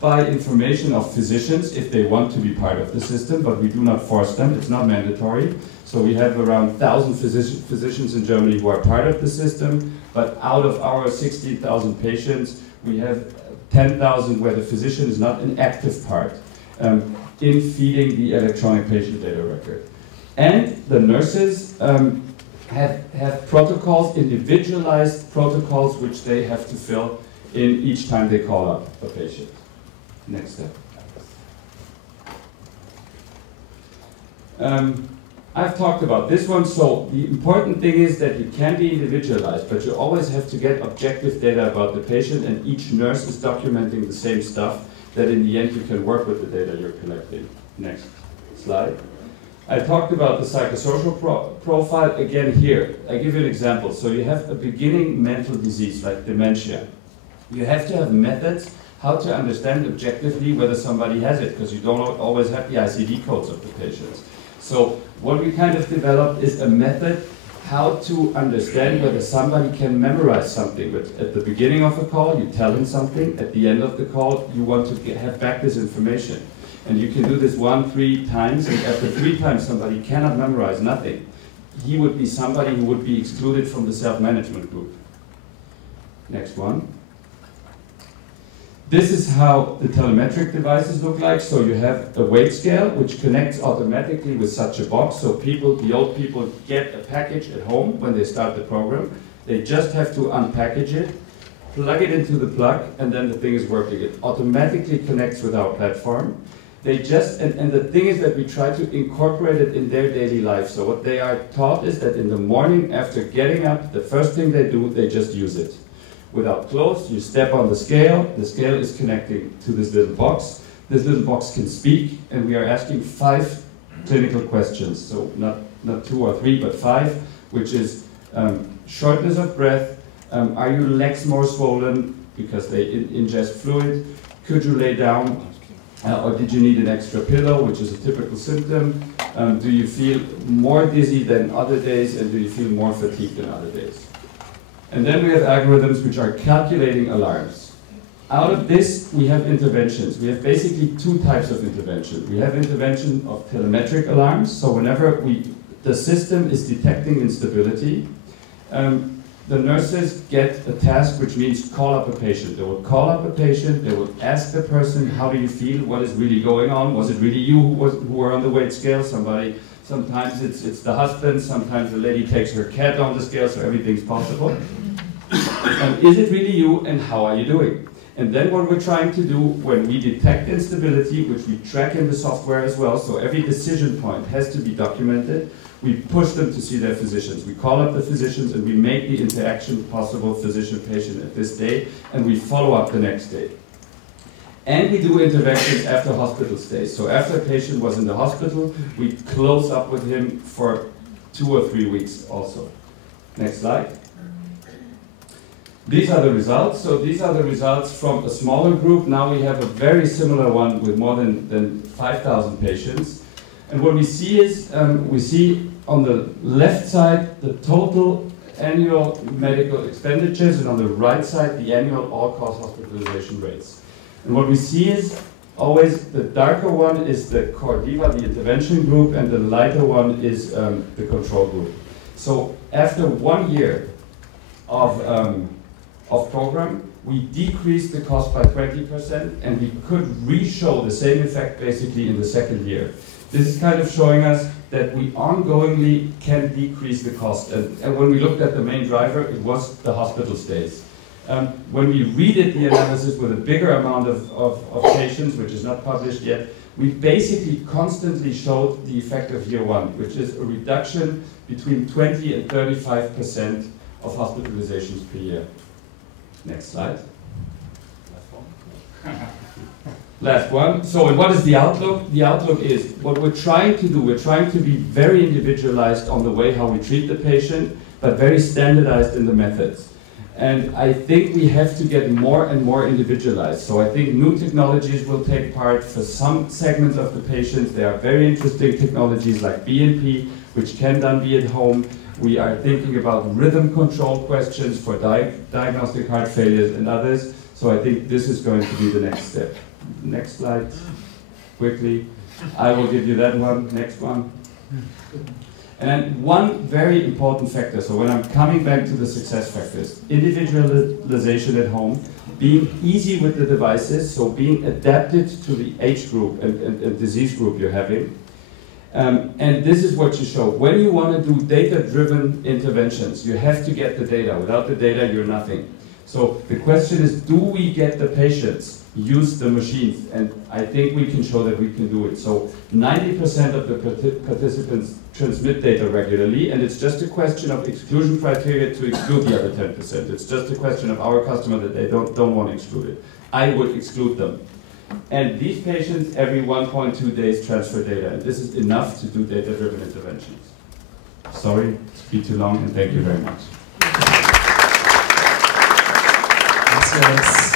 by information of physicians if they want to be part of the system, but we do not force them, it's not mandatory. So we have around 1,000 physicians in Germany who are part of the system, but out of our 60,000 patients, we have 10,000 where the physician is not an active part in feeding the electronic patient data record. And the nurses have protocols, individualized protocols, which they have to fill in each time they call up a patient. Next step. I've talked about this one, so the important thing is that it can be individualized, but you always have to get objective data about the patient, and each nurse is documenting the same stuff, that in the end you can work with the data you're collecting. Next slide. I talked about the psychosocial profile again here. I give you an example. So you have a beginning mental disease like dementia. You have to have methods how to understand objectively whether somebody has it, because you don't always have the ICD codes of the patients. So what we kind of developed is a method how to understand whether somebody can memorize something. But at the beginning of a call, you tell him something. At the end of the call, you want to have back this information. And you can do this 1-3 times, and after 3 times somebody cannot memorize nothing. He would be somebody who would be excluded from the self-management group. Next one. This is how the telemetric devices look like. So you have a weight scale which connects automatically with such a box. So the old people get a package at home when they start the program. They just have to unpackage it, plug it into the plug, and then the thing is working. It automatically connects with our platform. They just, and the thing is that we try to incorporate it in their daily life. So what they are taught is that in the morning after getting up, the first thing they do, they just use it. Without clothes, you step on the scale is connecting to this little box. This little box can speak, and we are asking 5 clinical questions. So not 2 or 3, but 5, which is shortness of breath, are your legs more swollen because they ingest fluid? Could you lay down? Or did you need an extra pillow, which is a typical symptom? Do you feel more dizzy than other days, and do you feel more fatigued than other days? And then we have algorithms which are calculating alarms. Out of this, we have interventions. We have basically 2 types of intervention. We have intervention of telemetric alarms. So whenever the system is detecting instability, the nurses get a task which means call up a patient. They will call up a patient, they will ask the person, how do you feel, what is really going on? Was it really you who were on the weight scale? Sometimes it's the husband, sometimes the lady takes her cat on the scale, so everything's possible. Is it really you, and how are you doing? And then what we're trying to do when we detect instability, which we track in the software as well, so every decision point has to be documented, we push them to see their physicians. We call up the physicians and we make the interaction possible physician-patient at this day, and we follow up the next day. And we do interventions after hospital stays. So after a patient was in the hospital, we close up with him for 2 or 3 weeks also. Next slide. These are the results. So these are the results from a smaller group. Now we have a very similar one with more than 5,000 patients. And what we see is, we see on the left side the total annual medical expenditures, and on the right side the annual all-cause hospitalization rates. And what we see is always the darker one is the core DIVA, the intervention group, and the lighter one is the control group. So after 1 year of program, we decreased the cost by 20%, and we could re-show the same effect basically in the second year. This is kind of showing us that we ongoingly can decrease the cost. And when we looked at the main driver, it was the hospital stays. When we redid the analysis with a bigger amount of patients, which is not published yet, we basically constantly showed the effect of year one, which is a reduction between 20 and 35% of hospitalizations per year. Next slide. Last one. So, and what is the outlook? The outlook is what we're trying to do. We're trying to be very individualized on the way how we treat the patient, but very standardized in the methods. And I think we have to get more and more individualized. So I think new technologies will take part for some segments of the patients. There are very interesting technologies like BNP, which can then be at home. We are thinking about rhythm control questions for diagnostic heart failures and others. So I think this is going to be the next step. Next slide, quickly. I will give you that one, next one. And then one very important factor, so when I'm coming back to the success factors, individualization at home, being easy with the devices, so being adapted to the age group and disease group you're having. And this is what you show. When you want to do data-driven interventions, you have to get the data. Without the data, you're nothing. So the question is, do we get the patients use the machines? And I think we can show that we can do it. So 90% of the participants transmit data regularly, and it's just a question of exclusion criteria to exclude the other 10%. It's just a question of our customer that they don't want excluded. I would exclude them. And these patients every 1.2 days transfer data, and this is enough to do data-driven interventions. Sorry to be too long, and thank you very much. Merci Alex.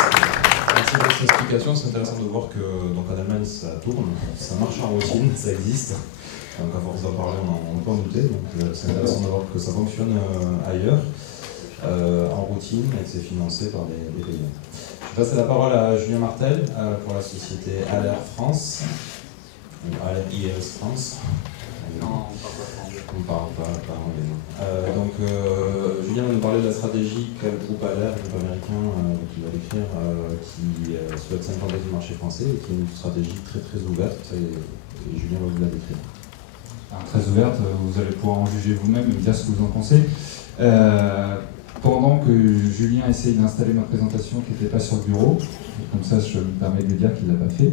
Merci pour cette explication. C'est intéressant de voir que donc en Allemagne ça tourne, ça marche en routine, ça existe. Donc à force d'en parler, on peut en douter. Donc c'est intéressant de voir que ça fonctionne ailleurs, en routine, et que c'est financé par des payants. Je passe la parole à Julien Martel pour la société ALER France, ou ALER IES France. Non, on parle pas anglais. Donc Julien va nous parler de la stratégie qu'a le groupe ALER, le groupe américain, qu'il va décrire, qui souhaite s'implanter sur le marché français et qui est une stratégie très très ouverte, et Julien va vous la décrire. Très ouverte, vous allez pouvoir en juger vous-même et me dire ce que vous en pensez. Pendant que Julien essaye d'installer ma présentation qui n'était pas sur le bureau, comme ça je me permets de lui dire qu'il ne l'a pas fait,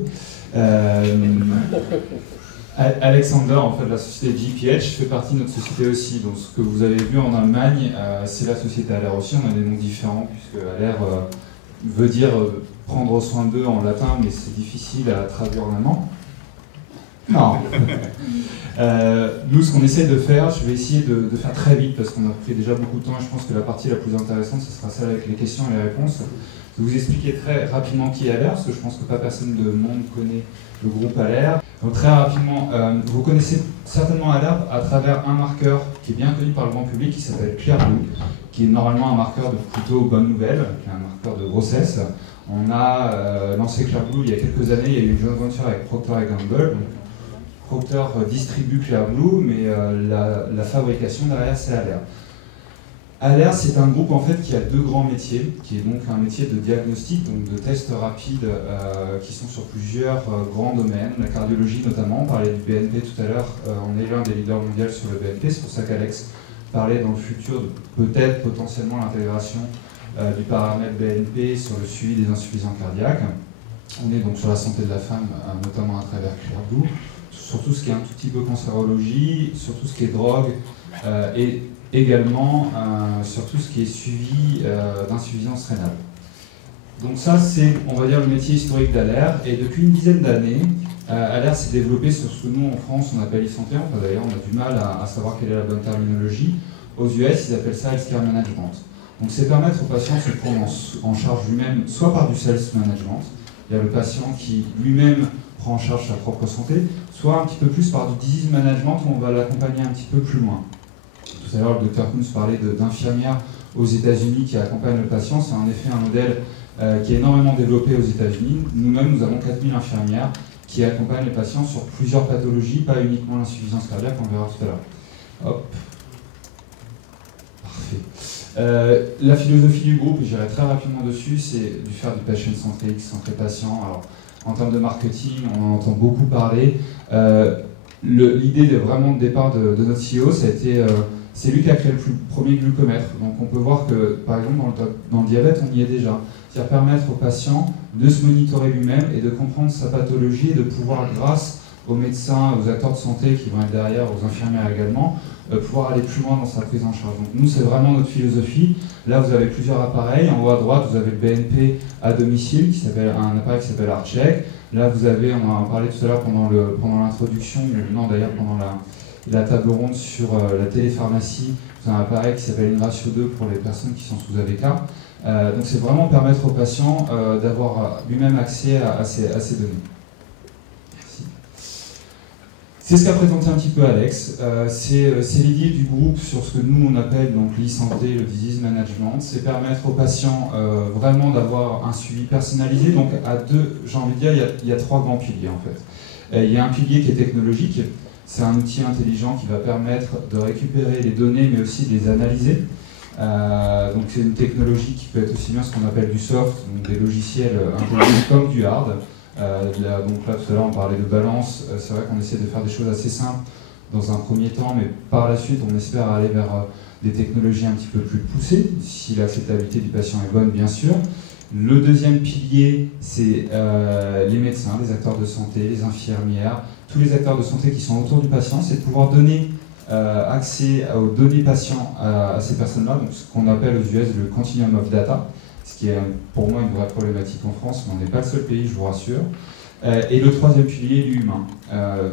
Alexander, en fait, de la société GPH, fait partie de notre société aussi. Donc ce que vous avez vu en Allemagne, c'est la société ALER aussi. On a des noms différents, puisque ALER veut dire prendre soin d'eux en latin, mais c'est difficile à traduire en allemand. Non. Nous, ce qu'on essaie de faire, je vais essayer de faire très vite parce qu'on a pris déjà beaucoup de temps et je pense que la partie la plus intéressante, ce sera celle avec les questions et les réponses. Je vais vous expliquer très rapidement qui est ALER, parce que je pense que pas personne de monde connaît le groupe ALER. Donc très rapidement, vous connaissez certainement ALER à travers un marqueur qui est bien connu par le grand public, qui s'appelle Clearblue, qui est normalement un marqueur de plutôt bonne nouvelle, qui est un marqueur de grossesse. On a lancé Clearblue il y a quelques années, il y a eu une joint venture avec Procter & Gamble. Procter distribue Clearblue, mais la fabrication derrière c'est ALER. ALER, c'est un groupe en fait qui a deux grands métiers, qui est donc un métier de diagnostic, donc de tests rapides qui sont sur plusieurs grands domaines, la cardiologie notamment. On parlait du BNP tout à l'heure, on est l'un des leaders mondiaux sur le BNP, c'est pour ça qu'Alex parlait dans le futur de peut-être potentiellement l'intégration du paramètre BNP sur le suivi des insuffisants cardiaques. On est donc sur la santé de la femme, notamment à travers Clearblue, sur tout ce qui est un tout petit peu cancérologie, sur tout ce qui est drogue, et également sur tout ce qui est suivi d'insuffisance rénale. Donc ça, c'est, on va dire, le métier historique d'ALER, et depuis une dizaine d'années, ALER s'est développé sur ce que nous, en France, on appelle e-santé. D'ailleurs, on a du mal à savoir quelle est la bonne terminologie. Aux US, ils appellent ça healthcare management. Donc c'est permettre au patient de se prendre en charge lui-même, soit par du self-management. Il y a le patient qui lui-même prend en charge sa propre santé, soit un petit peu plus par du disease management où on va l'accompagner un petit peu plus loin. Tout à l'heure, le Dr Kunz parlait d'infirmières aux États-Unis qui accompagnent le patient. C'est en effet un modèle qui est énormément développé aux États-Unis. Nous-mêmes, nous avons 4000 infirmières qui accompagnent les patients sur plusieurs pathologies, pas uniquement l'insuffisance cardiaque, on verra tout à l'heure. Hop. Parfait. La philosophie du groupe, j'irai très rapidement dessus, c'est de faire du patient-centric, centré patient. Alors, en termes de marketing, on en entend beaucoup parler. L'idée vraiment de départ de notre CEO, ça a été, c'est lui qui a créé le premier glucomètre. Donc on peut voir que, par exemple, dans le diabète, on y est déjà. C'est-à-dire permettre au patient de se monitorer lui-même et de comprendre sa pathologie et de pouvoir, grâce aux médecins, aux acteurs de santé qui vont être derrière, aux infirmières également, pouvoir aller plus loin dans sa prise en charge. Donc nous, c'est vraiment notre philosophie. Là, vous avez plusieurs appareils. En haut à droite, vous avez le BNP à domicile, un appareil qui s'appelle ARCHEC. Là, vous avez, on en a parlé tout à l'heure pendant l'introduction, non d'ailleurs pendant la table ronde sur la télépharmacie, vous avez un appareil qui s'appelle InRatio 2 pour les personnes qui sont sous AVK. Donc c'est vraiment permettre au patient d'avoir lui-même accès à ces données. Merci. C'est ce qu'a présenté un petit peu Alex. C'est l'idée du groupe sur ce que nous on appelle donc l'e-santé, le disease management. C'est permettre aux patients vraiment d'avoir un suivi personnalisé. Donc j'ai envie de dire, il y a trois grands piliers en fait. Il y a un pilier qui est technologique. C'est un outil intelligent qui va permettre de récupérer les données mais aussi de les analyser. Donc c'est une technologie qui peut être aussi bien ce qu'on appelle du soft, donc des logiciels intelligents comme du hard. Donc là tout à l'heure on parlait de balance, c'est vrai qu'on essaie de faire des choses assez simples dans un premier temps, mais par la suite on espère aller vers des technologies un petit peu plus poussées, si l'acceptabilité du patient est bonne bien sûr. Le deuxième pilier, c'est les médecins, les acteurs de santé, les infirmières, tous les acteurs de santé qui sont autour du patient, c'est de pouvoir donner accès aux données patients à ces personnes-là, donc ce qu'on appelle aux US le Continuum of Data, ce qui est pour moi une vraie problématique en France, mais on n'est pas le seul pays, je vous rassure. Et le troisième pilier, l'humain.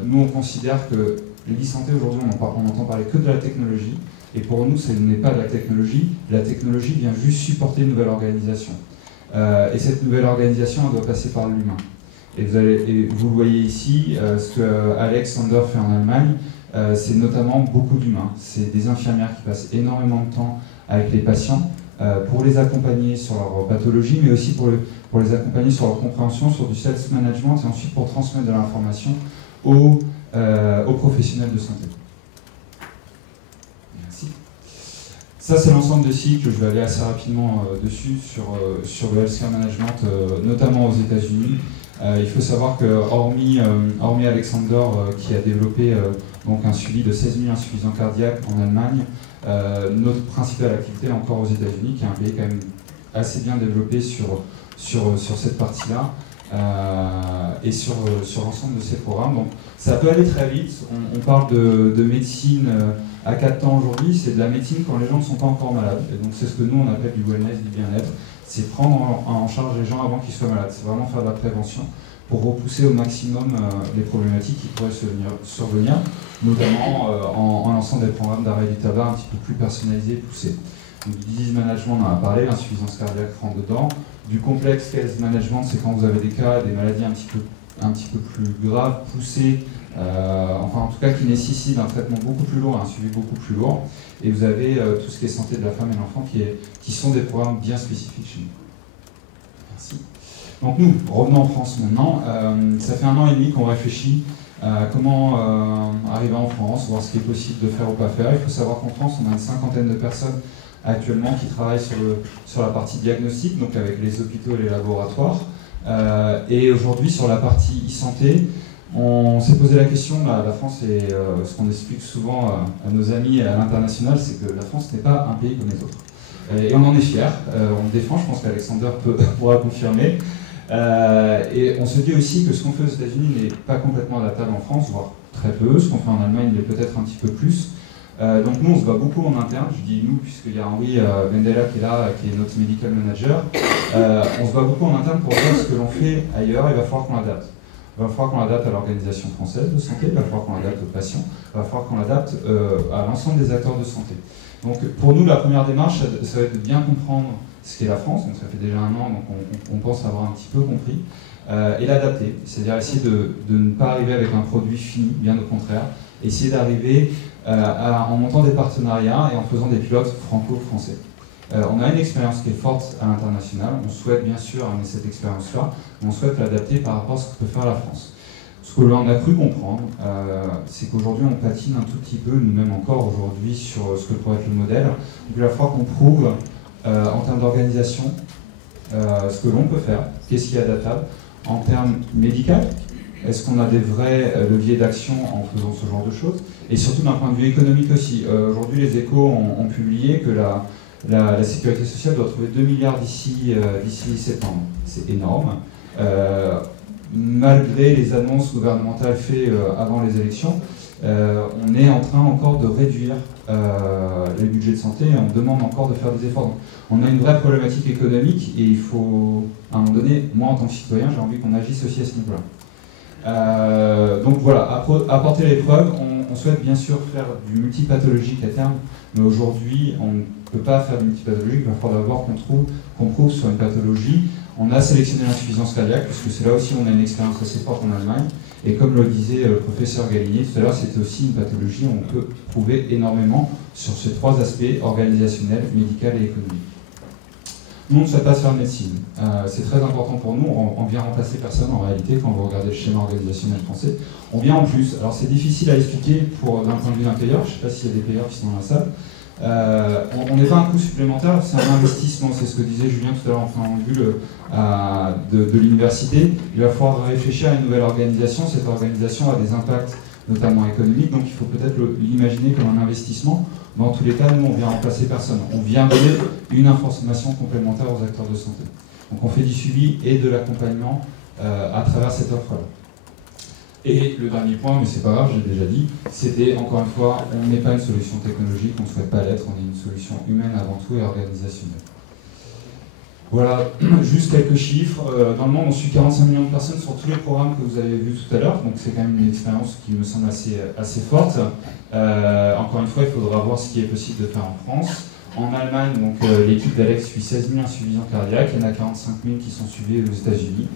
Nous, on considère que l'e-santé, aujourd'hui, on n'entend parler que de la technologie, et pour nous, ce n'est pas de la technologie vient juste supporter une nouvelle organisation. Et cette nouvelle organisation, elle doit passer par l'humain. Et vous le voyez ici, ce que Alexander fait en Allemagne, c'est notamment beaucoup d'humains. C'est des infirmières qui passent énormément de temps avec les patients pour les accompagner sur leur pathologie, mais aussi pour les accompagner sur leur compréhension, sur du self-management, et ensuite pour transmettre de l'information aux professionnels de santé. Merci. Ça, c'est l'ensemble des cycles. Je vais aller assez rapidement dessus sur le healthcare management, notamment aux États-Unis. Il faut savoir que, hormis Alexander, qui a développé donc un suivi de 16 000 insuffisants cardiaques en Allemagne, notre principale activité est encore aux États-Unis, qui est un pays quand même assez bien développé sur cette partie-là et sur l'ensemble de ces programmes. Donc ça peut aller très vite. On parle de médecine à 4 temps aujourd'hui. C'est de la médecine quand les gens ne sont pas encore malades. Et donc c'est ce que nous on appelle du wellness, du bien-être. C'est prendre en charge les gens avant qu'ils soient malades. C'est vraiment faire de la prévention pour repousser au maximum les problématiques qui pourraient survenir, notamment en lançant des programmes d'arrêt du tabac un petit peu plus personnalisés et poussés. Donc, du disease management, on en a parlé, l'insuffisance cardiaque rentre dedans. Du complexe health management, c'est quand vous avez des cas, des maladies un petit peu plus graves, poussées, enfin en tout cas qui nécessitent un traitement beaucoup plus lourd, un suivi beaucoup plus lourd. Et vous avez tout ce qui est santé de la femme et de l'enfant qui sont des programmes bien spécifiques chez nous. Merci. Donc nous, revenons en France maintenant. Ça fait 1 an et demi qu'on réfléchit à comment arriver en France, voir ce qui est possible de faire ou pas faire. Il faut savoir qu'en France, on a une 50aine de personnes actuellement qui travaillent sur la partie diagnostic, donc avec les hôpitaux et les laboratoires. Et aujourd'hui, sur la partie e-santé, on s'est posé la question, la France est, ce qu'on explique souvent à nos amis à l'international, c'est que la France n'est pas un pays comme les autres. Et on en est fiers, on le défend, je pense qu'Alexander pourra confirmer. Et on se dit aussi que ce qu'on fait aux États-Unis n'est pas complètement adaptable en France, voire très peu. Ce qu'on fait en Allemagne l'est peut-être un petit peu plus. Donc nous, on se bat beaucoup en interne. Je dis nous, puisqu'il y a Henri Vendela qui est là, qui est notre medical manager. On se bat beaucoup en interne pour voir ce que l'on fait ailleurs. Il va falloir qu'on l'adapte. Il va falloir qu'on l'adapte à l'organisation française de santé, il va falloir qu'on l'adapte aux patients, il va falloir qu'on l'adapte à l'ensemble des acteurs de santé. Donc pour nous, la première démarche, ça va être de bien comprendre ce qu'est la France, donc ça fait déjà 1 an, donc on pense avoir un petit peu compris. et l'adapter, c'est-à-dire essayer de ne pas arriver avec un produit fini, bien au contraire, essayer d'arriver en montant des partenariats et en faisant des pilotes franco-français. On a une expérience qui est forte à l'international, on souhaite bien sûr amener cette expérience-là, mais on souhaite l'adapter par rapport à ce que peut faire la France. Ce que l'on a cru comprendre, c'est qu'aujourd'hui on patine un tout petit peu, nous-mêmes encore aujourd'hui, sur ce que pourrait être le modèle. Donc la fois qu'on prouve en termes d'organisation ce que l'on peut faire, qu'est-ce qui est adaptable, en termes médicaux, est-ce qu'on a des vrais leviers d'action en faisant ce genre de choses, et surtout d'un point de vue économique aussi. Aujourd'hui les Échos ont publié que la sécurité sociale doit trouver 2 milliards d'ici septembre. C'est énorme. Malgré les annonces gouvernementales faites avant les élections, on est en train encore de réduire les budgets de santé et on demande encore de faire des efforts. Donc, on a une vraie problématique économique et il faut, à un moment donné, moi en tant que citoyen, j'ai envie qu'on agisse aussi à ce niveau-là. Donc voilà, apporter les preuves, on souhaite bien sûr faire du multipathologique à terme, mais aujourd'hui on ne peut pas faire du multipathologique, il va falloir d'abord qu'on prouve sur une pathologie. On a sélectionné l'insuffisance cardiaque, puisque c'est là aussi où on a une expérience assez forte en Allemagne. Et comme le disait le professeur Galini tout à l'heure, c'est aussi une pathologie où on peut prouver énormément sur ces trois aspects, organisationnel, médical et économique. Nous, on ne souhaite pas faire de médecine. C'est très important pour nous, on vient remplacer personne en réalité, quand vous regardez le schéma organisationnel français. On vient en plus. Alors c'est difficile à expliquer d'un point de vue d'un payeur, je ne sais pas s'il y a des payeurs qui sont dans la salle. On n'est pas un coût supplémentaire, c'est un investissement, c'est ce que disait Julien tout à l'heure en préambule de l'université. Il va falloir réfléchir à une nouvelle organisation, cette organisation a des impacts notamment économiques, donc il faut peut-être l'imaginer comme un investissement. Dans tous les cas, nous on vient remplacer personne, on vient donner une information complémentaire aux acteurs de santé. Donc on fait du suivi et de l'accompagnement à travers cette offre-là. Et le dernier point, mais c'est pas grave, j'ai déjà dit, c'était encore une fois, on n'est pas une solution technologique, on ne souhaite pas l'être, on est une solution humaine avant tout et organisationnelle. Voilà, juste quelques chiffres. Dans le monde, on suit 45 millions de personnes sur tous les programmes que vous avez vus tout à l'heure, donc c'est quand même une expérience qui me semble assez forte. Encore une fois, il faudra voir ce qui est possible de faire en France. En Allemagne, donc l'équipe d'Alex suit 16 000 insuffisants cardiaques, il y en a 45 000 qui sont suivis aux États-Unis.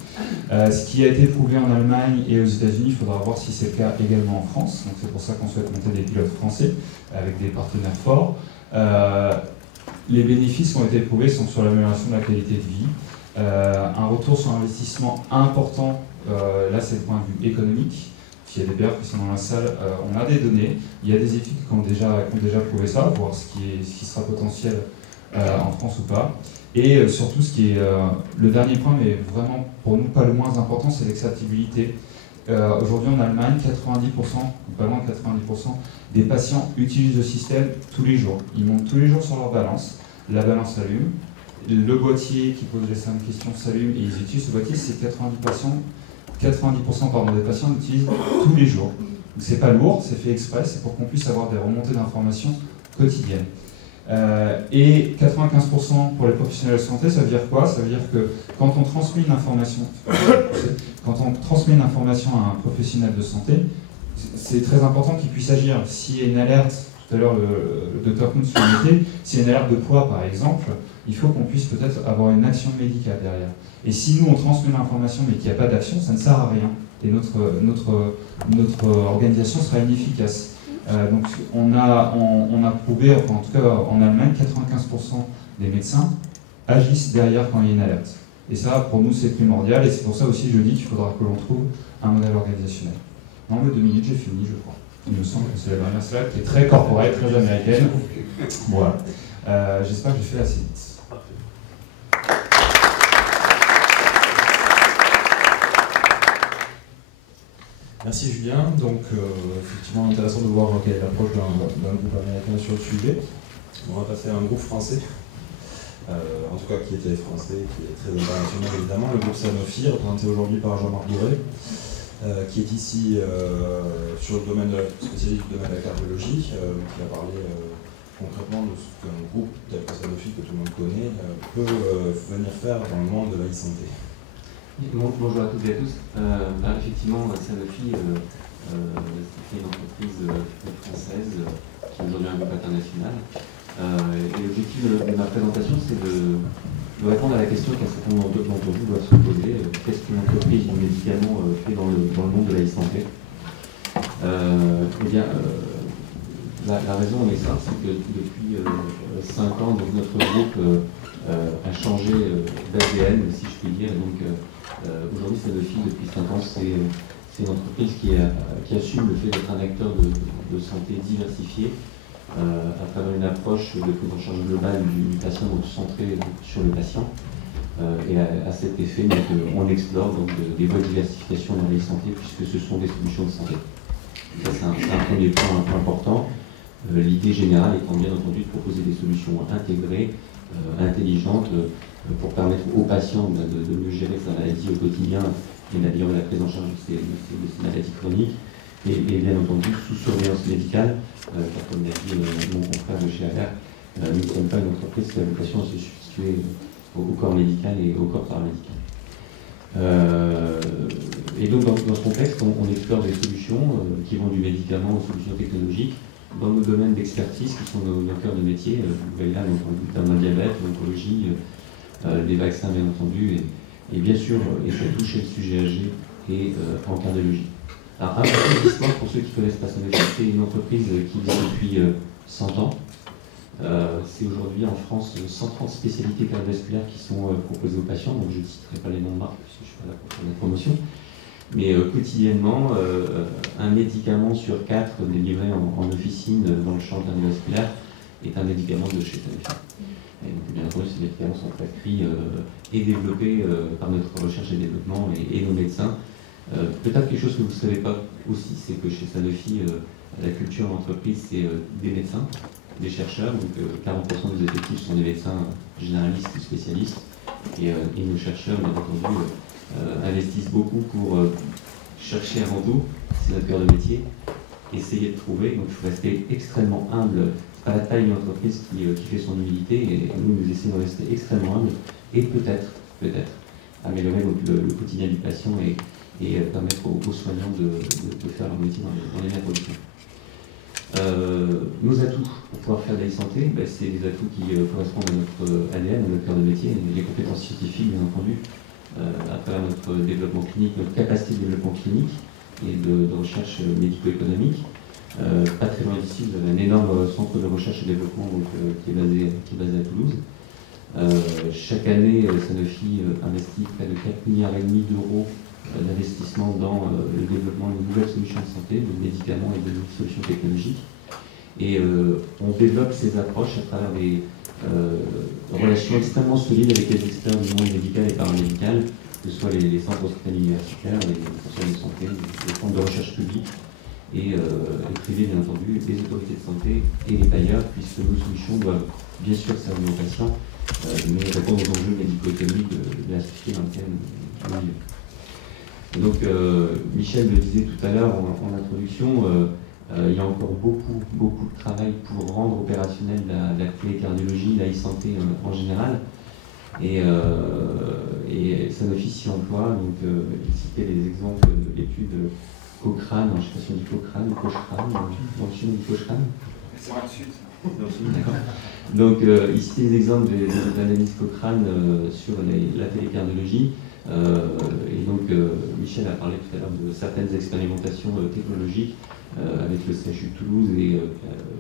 Ce qui a été prouvé en Allemagne et aux États-Unis, il faudra voir si c'est le cas également en France. Donc c'est pour ça qu'on souhaite monter des pilotes français avec des partenaires forts. Les bénéfices qui ont été prouvés sont sur l'amélioration de la qualité de vie, un retour sur investissement important, là c'est le point de vue économique. S'il y a des payeurs qui sont dans la salle, on a des données, il y a des études qui ont déjà prouvé ça, voir ce qui sera potentiel en France ou pas. Et surtout, ce qui est le dernier point, mais vraiment pour nous pas le moins important, c'est l'acceptabilité. Aujourd'hui en Allemagne, 90%, ou pas loin de 90%, des patients utilisent le système tous les jours. Ils montent tous les jours sur leur balance, la balance s'allume, le boîtier qui pose les 5 questions s'allume et ils utilisent ce boîtier, c'est 90% des patients l'utilisent tous les jours. Donc c'est pas lourd, c'est fait exprès, c'est pour qu'on puisse avoir des remontées d'informations quotidiennes. Et 95% pour les professionnels de santé, ça veut dire quoi? Ça veut dire que quand on transmet une information, à un professionnel de santé, c'est très important qu'il puisse agir. S'il y a une alerte, tout à l'heure le docteur Kuntz l'a noté, s'il y a une alerte de poids par exemple, il faut qu'on puisse peut-être avoir une action médicale derrière. Et si nous on transmet l'information mais qu'il n'y a pas d'action, ça ne sert à rien. Et notre organisation sera inefficace. Donc on a prouvé, enfin, en tout cas en Allemagne, 95% des médecins agissent derrière quand il y a une alerte. Et ça, pour nous, c'est primordial, et c'est pour ça aussi je dis qu'il faudra que l'on trouve un modèle organisationnel. Dans les 2 minutes, j'ai fini, je crois. Il me semble que c'est la dernière slide, qui est très corporate, très américaine. Voilà. J'espère que j'ai fait assez vite. Merci Julien. Donc effectivement intéressant de voir quelle est l'approche d'un groupe américain sur le sujet. On va passer à un groupe français, en tout cas qui était français, qui est très international évidemment, le groupe Sanofi, représenté aujourd'hui par Jean-Marc Bourré, qui est ici sur le domaine spécialiste du domaine de la cardiologie, qui a parlé concrètement de ce qu'un groupe tel que Sanofi, que tout le monde connaît, peut venir faire dans le monde de la e-santé. Bonjour à toutes et à tous. Effectivement, Sanofi, c'est une entreprise française qui est aujourd'hui un groupe international Et l'objectif de ma présentation, c'est de répondre à la question qu'un certain nombre d'entre vous doivent se poser. Qu'est-ce qu'une entreprise du médicament fait dans le monde de la e-santé? Eh bien, la raison en est simple, c'est que depuis 5 ans, donc, notre groupe a changé d'ADN, si je puis dire. Donc aujourd'hui, Sanofi, depuis 5 ans, c'est une entreprise qui assume le fait d'être un acteur de santé diversifié à travers une approche de prise en charge globale du patient, donc centrée sur le patient. Et à cet effet, donc, on explore donc, des voies de diversification dans les santé, puisque ce sont des solutions de santé. Ça, c'est un premier point important. L'idée générale étant bien entendu de proposer des solutions intégrées, intelligentes, pour permettre aux patients de mieux gérer sa maladie au quotidien et d'améliorer la prise en charge de ces maladies chroniques. Et bien entendu, sous surveillance médicale, car comme l'a dit mon confrère de chez ALER, nous ne sommes pas une entreprise qui a vocation à se substituer au corps médical et au corps paramédical. Et donc dans ce contexte, on explore des solutions qui vont du médicament aux solutions technologiques dans nos domaines d'expertise qui sont nos cœurs de métier. Vous voyez là, dans le diabète, l'oncologie, des vaccins bien entendu, et bien sûr, et ça touche le sujet âgé et en cardiologie. Alors un peu d'histoire pour ceux qui connaissent pas Sanofi, c'est une entreprise qui existe depuis 100 ans. C'est aujourd'hui en France 130 spécialités cardiovasculaires qui sont proposées aux patients, donc je ne citerai pas les noms de marques puisque je ne suis pas là pour faire la promotion. Mais quotidiennement, un médicament sur 4 délivré en officine dans le champ cardiovasculaire est un médicament de chez Sanofi. Et donc, bien entendu, ces médicaments sont prescrits et développés par notre recherche et développement et nos médecins. Peut-être quelque chose que vous ne savez pas aussi, c'est que chez Sanofi, la culture d'entreprise, c'est des médecins, des chercheurs, donc 40% des effectifs sont des médecins généralistes ou spécialistes, et nos chercheurs, bien entendu, investissent beaucoup pour chercher avant tout, c'est notre cœur de métier, essayer de trouver, donc il faut rester extrêmement humble. C'est pas la taille d'une entreprise qui fait son humilité, et nous essayons de rester extrêmement humbles, et peut-être améliorer donc, le quotidien du patient et permettre aux soignants de faire leur métier dans les meilleures conditions. Nos atouts pour pouvoir faire de la e-santé, c'est des atouts qui correspondent à notre ADN, à notre cœur de métier, les compétences scientifiques bien entendu, à travers notre développement clinique, notre capacité de développement clinique et de recherche médico-économique. Pas très loin d'ici, vous avez un énorme centre de recherche et développement donc, qui est basé à Toulouse. Chaque année, Sanofi investit près de 4,5 milliards d'euros d'investissement dans le développement de nouvelles solutions de santé, de médicaments et de nouvelles solutions technologiques. Et on développe ces approches à travers des relations extrêmement solides avec les experts du monde médical et paramédical, que ce soit les centres hospitaliers universitaires, les centres de santé, les centres de recherche publique et privés bien entendu, les autorités de santé et les payeurs, puisque nos solutions doivent bien sûr servir aux patients, mais répondre aux enjeux médico-économiques de la société dans laquelle nous vivons. Donc, Michel le disait tout à l'heure en introduction, il y a encore beaucoup de travail pour rendre opérationnelle la télécardiologie, la e-santé en général. Et Sanofi s'y emploie, donc il citait les exemples de l'étude Cochrane, je ne sais pas si on dit Cochrane ou Cochrane, dans le sud on dit Cochrane. C'est dans le sud. Dans le sud, d'accord. Donc il citait les exemples de l'analyse Cochrane sur la télécardiologie. Et donc Michel a parlé tout à l'heure de certaines expérimentations technologiques avec le CHU de Toulouse et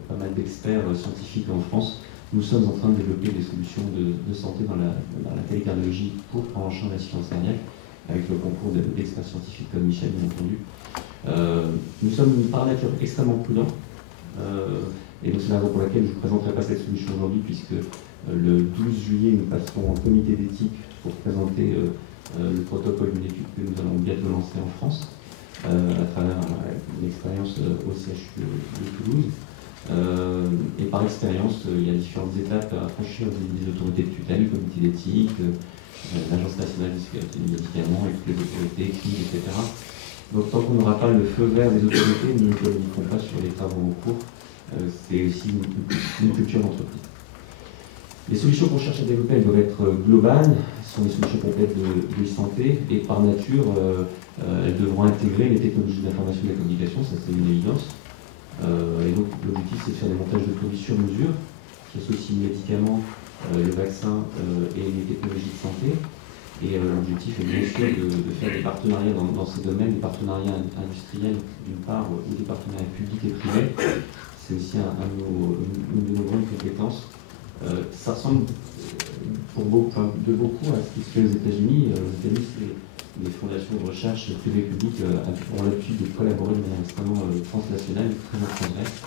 pas mal d'experts scientifiques en France. Nous sommes en train de développer des solutions de santé dans la télécardiologie pour prendre en charge la science cardiaque avec le concours d'experts scientifiques comme Michel bien entendu. Nous sommes par nature extrêmement prudents et donc c'est la raison pour laquelle je ne vous présenterai pas cette solution aujourd'hui puisque le 12 juillet nous passerons en comité d'éthique pour présenter le protocole d'une étude que nous allons bientôt lancer en France à travers une expérience au CHU de Toulouse. Et par expérience, il y a différentes étapes à franchir des autorités de tutelle, le comité d'éthique, l'Agence nationale de sécurité du médicament, et toutes les autorités, CNIL, etc. Donc tant qu'on n'aura pas le feu vert des autorités, nous ne communiquerons pas sur les travaux en cours. C'est aussi une culture d'entreprise. Les solutions qu'on cherche à développer, elles doivent être globales, ce sont des solutions complètes de santé, et par nature, elles devront intégrer les technologies de l'information et de la communication, ça c'est une évidence. Et donc l'objectif c'est de faire des montages de produits sur mesure qui associe le médicament, le vaccin et les technologies de santé. Et l'objectif est bien sûr de faire des partenariats dans ces domaines, des partenariats industriels d'une part, ou des partenariats publics et privés. C'est aussi une de nos grandes compétences. Ça ressemble de beaucoup à ce qui se fait aux États-Unis. Aux États-Unis, les fondations de recherche privées et publiques ont l'habitude de collaborer de manière extrêmement transnationale, très transverse.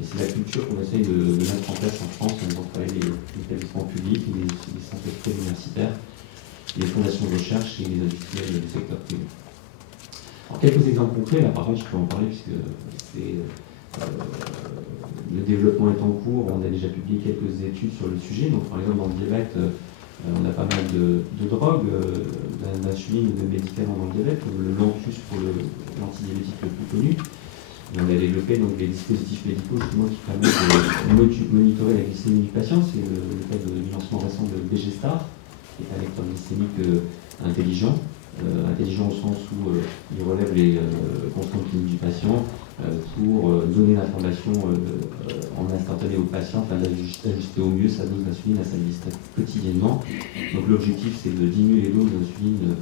Et c'est la culture qu'on essaye de mettre en place en France. On va travailler les établissements publics, les centres universitaires, les fondations de recherche et les industriels du secteur privé. Alors, quelques exemples concrets, là par contre je peux en parler puisque le développement est en cours, on a déjà publié quelques études sur le sujet. Donc par exemple dans le diabète, on a pas mal de drogues, d'insuline et de médicaments dans le diabète, comme le Lantus pour l'antidiabétique le plus connu. Et on a développé donc, des dispositifs médicaux justement qui permettent de monitorer la glycémie du patient. C'est le cas du lancement récent de BG-Star, qui est un lecteur glycémique intelligent. Intelligent au sens où il relève les constantes cliniques du patient pour donner l'information en instantané au patient, afin d'ajuster au mieux sa dose d'insuline à sa liste quotidiennement. Donc l'objectif c'est de diminuer les doses d'insuline,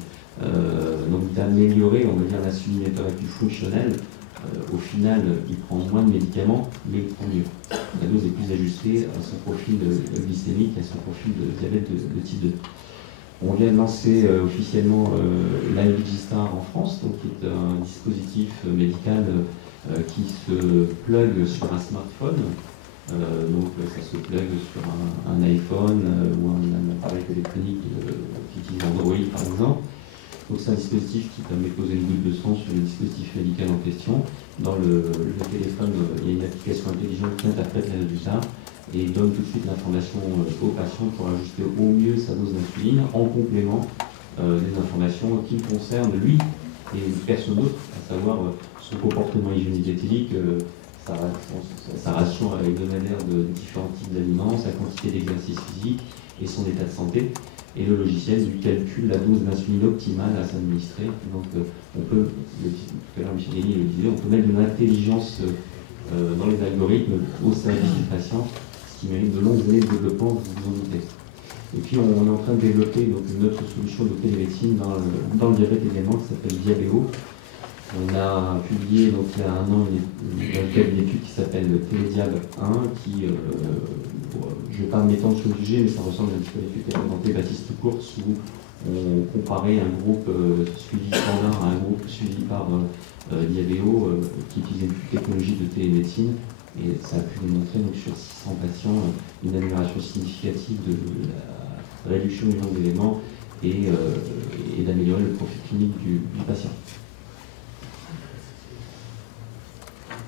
donc d'améliorer, on va dire, l'insulinothérapie fonctionnelle. Au final, il prend moins de médicaments, mais il prend mieux. La dose est plus ajustée à son profil glycémique, à son profil de diabète de type 2. On vient de lancer officiellement l'IBG-Star en France, donc, qui est un dispositif médical qui se plug sur un smartphone. Donc ça se plug sur un iPhone ou un appareil téléphonique qui utilise Android par exemple. Donc c'est un dispositif qui permet de poser une goutte de sang sur le dispositif médical en question. Dans le téléphone, il y a une application intelligente qui interprète les résultats et donne tout de suite l'information au patient pour ajuster au mieux sa dose d'insuline en complément des informations qui le concernent lui et personne d'autre, à savoir son comportement hygiénique éthylique, sa ration hebdomadaire de différents types d'aliments, sa quantité d'exercice physique et son état de santé. Et le logiciel lui calcule la dose d'insuline optimale à s'administrer. Donc on peut, tout à l'heure Michel Guény le disait, on peut mettre de l'intelligence dans les algorithmes au service du patient, ce qui mérite de longues années de développement, vous vous en doutez. Et puis on est en train de développer donc, une autre solution de télémédecine dans le diabète également, qui s'appelle Diabéo. On a publié donc, il y a un an une étude qui s'appelle Télédiab 1, qui, je ne vais pas m'étendre sur le sujet, mais ça ressemble un petit peu à l'étude qu'a présentée Baptiste Course, où on comparait un groupe suivi standard à un groupe suivi par Diabéo, qui utilisait une technologie de télémédecine. Et ça a pu démontrer donc, sur 600 patients une amélioration significative de la réduction du nombre d'éléments et d'améliorer le profil clinique du patient.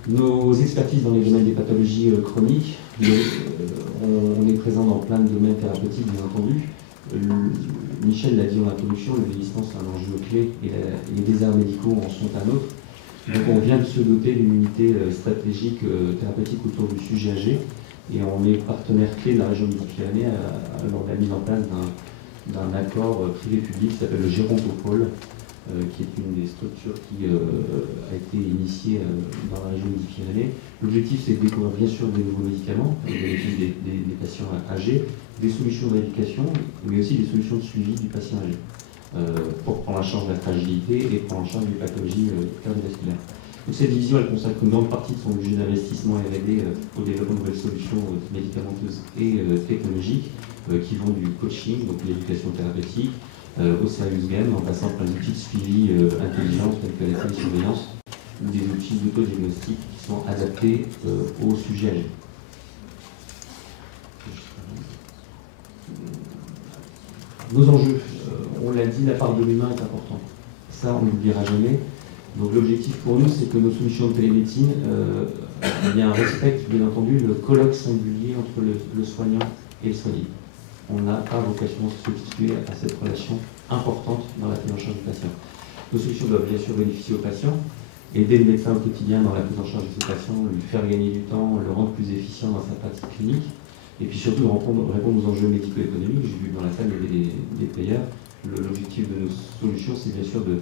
Nos expertises dans les domaines des pathologies chroniques, on est présent dans plein de domaines thérapeutiques, bien entendu. Michel l'a dit en introduction, le vieillissement c'est un enjeu clé et les déserts médicaux en sont un autre. Donc on vient de se doter d'une unité stratégique thérapeutique autour du sujet âgé et on est partenaire clé de la région Midi-Pyrénées lors de la mise en place d'un accord privé-public qui s'appelle le Gérontopole, qui est une des structures qui a été initiée dans la région Midi-Pyrénées. L'objectif, c'est de découvrir bien sûr des nouveaux médicaments, des patients âgés, des solutions d'éducation, mais aussi des solutions de suivi du patient âgé, pour prendre en charge la fragilité et prendre en charge les pathologies cardiovasculaires. Donc cette division, elle consacre une grande partie de son budget d'investissement R&D au développement de nouvelles solutions médicamenteuses et technologiques, qui vont du coaching, donc l'éducation thérapeutique, au serious game, en passant par les outils de suivi intelligents tels que la télésurveillance ou des outils d'autodiagnostic qui sont adaptés au sujet âgé. Nos enjeux, on l'a dit, la part de l'humain est importante. Ça, on n'oubliera jamais. Donc l'objectif pour nous, c'est que nos solutions de télémédecine respectent bien entendu le colloque singulier entre le soignant et le soigné. On n'a pas vocation à se substituer à cette relation importante dans la prise en charge du patient. Nos solutions doivent bien sûr bénéficier au patient, aider le médecin au quotidien dans la prise en charge de ce patient, lui faire gagner du temps, le rendre plus efficient dans sa pratique clinique, et puis surtout répondre aux enjeux médico-économiques. J'ai vu que dans la salle, il y avait des payeurs. L'objectif de nos solutions, c'est bien sûr de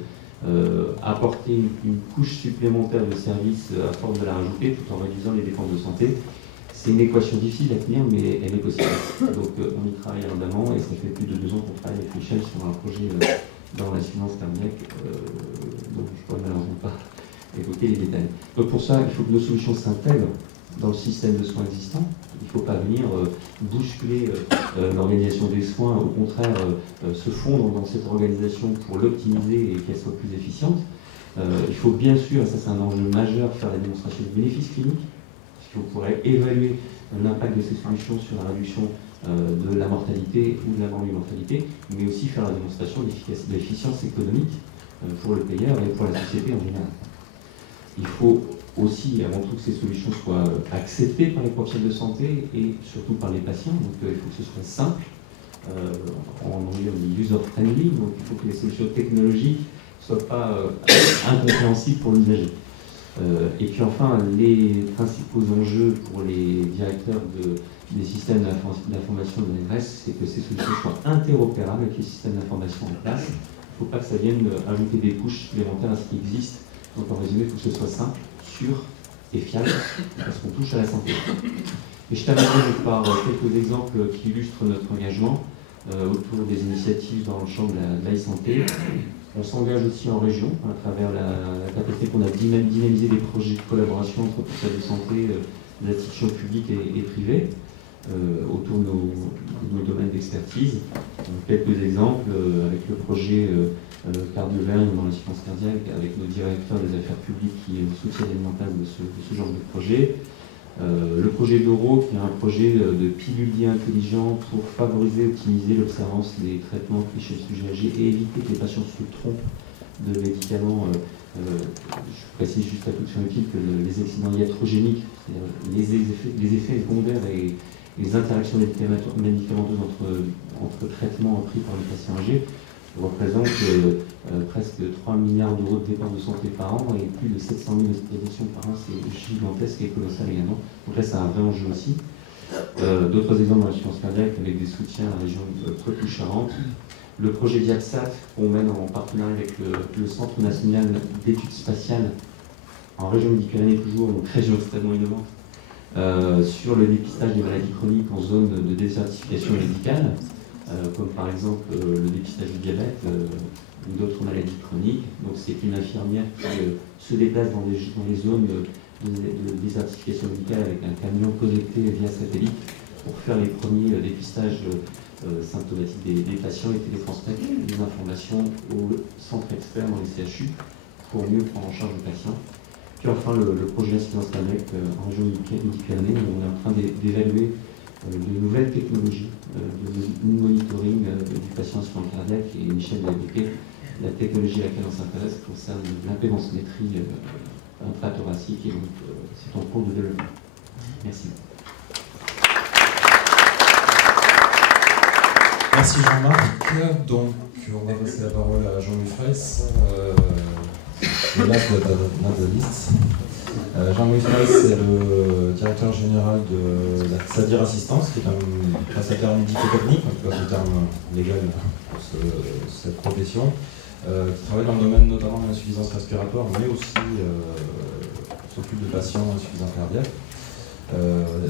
apporter une couche supplémentaire de services à force de la rajouter, tout en réduisant les dépenses de santé. C'est une équation difficile à tenir, mais elle est possible. Donc on y travaille ardemment et ça fait plus de 2 ans qu'on travaille avec Michel sur un projet dans l'insuffisance cardiaque, donc je ne pourrais malheureusement pas évoquer les détails. Donc pour ça, il faut que nos solutions s'intègrent dans le système de soins existant. Il ne faut pas venir bousculer l'organisation des soins, au contraire se fondre dans cette organisation pour l'optimiser et qu'elle soit plus efficiente. Il faut bien sûr, et ça c'est un enjeu majeur, faire la démonstration de bénéfices cliniques, puisqu'on pourrait évaluer l'impact de ces solutions sur la réduction de la mortalité ou de la mortalité, mais aussi faire la démonstration d'efficience économique pour le payeur et pour la société en général. Il faut aussi, avant tout, que ces solutions soient acceptées par les professionnels de santé et surtout par les patients. Donc il faut que ce soit simple. En anglais, on dit user-friendly, donc il faut que les solutions technologiques ne soient pas incompréhensibles pour l'usager. Et puis enfin, les principaux enjeux pour les directeurs des systèmes d'information de l'ARS, c'est que ces solutions soient interopérables avec les systèmes d'information en place. Il ne faut pas que ça vienne ajouter des couches supplémentaires à ce qui existe. Donc en résumé, il faut que ce soit simple, sûr et fiable, parce qu'on touche à la santé. Et je terminerai par quelques exemples qui illustrent notre engagement autour des initiatives dans le champ de la e-santé. On s'engage aussi en région, à travers la capacité qu'on a de dynamiser des projets de collaboration entre professionnels de santé, des institutions publiques et privées, autour de nos domaines d'expertise. Quelques exemples avec le projet Cardioverne dans l'assistance cardiaque, avec nos directeurs des affaires publiques qui soutiennent les montages de ce genre de projet. Le projet d'Euro, qui est un projet de pilulier intelligent pour favoriser et optimiser l'observance des traitements chez le sujet âgé et éviter que les patients se trompent de médicaments. Je précise juste à toute fin utile que les accidents iatrogéniques, les effets secondaires et les interactions médicamenteuses entre traitements pris par les patients âgés représentent presque 3 milliards d'euros de dépenses de santé par an et plus de 700 000 hospitalisations par an. C'est gigantesque et colossal également. Donc là, c'est un vrai enjeu aussi. D'autres exemples dans l'assurance cardiaque avec des soutiens à la région Poitou-Charentes. Le projet Viapsat qu'on mène en partenariat avec le Centre national d'études spatiales en région Midi-Pyrénées, toujours, donc région extrêmement innovante, sur le dépistage des maladies chroniques en zone de désertification médicale, comme par exemple le dépistage du diabète ou d'autres maladies chroniques. Donc c'est une infirmière qui se déplace dans les zones de désertification médicale avec un camion connecté via satellite pour faire les premiers dépistages symptomatiques des patients et télétransmettre les informations au centre expert dans les CHU pour mieux prendre en charge le patient. Puis enfin le projet Assistance cardiaque en région Midi-Pyrénées, où on est en train d'évaluer de nouvelles technologies de monitoring du patient assistant cardiaque, et Michel l'a évoqué, la technologie à laquelle on s'intéresse concerne l'impédensmétrie intrathoracique, et donc c'est en cours de développement. Merci. Merci Jean-Marc. Donc on va passer la parole à Jean-Louis Fraisse, le last de notre liste. Jean-Louis Fraisse est le directeur général de la SADIR Assistance, qui est un prestataire médico-technique, en tout cas le terme légal pour cette profession, qui travaille dans le domaine notamment de l'insuffisance respiratoire, mais aussi s'occupe de patients insuffisants cardiaques.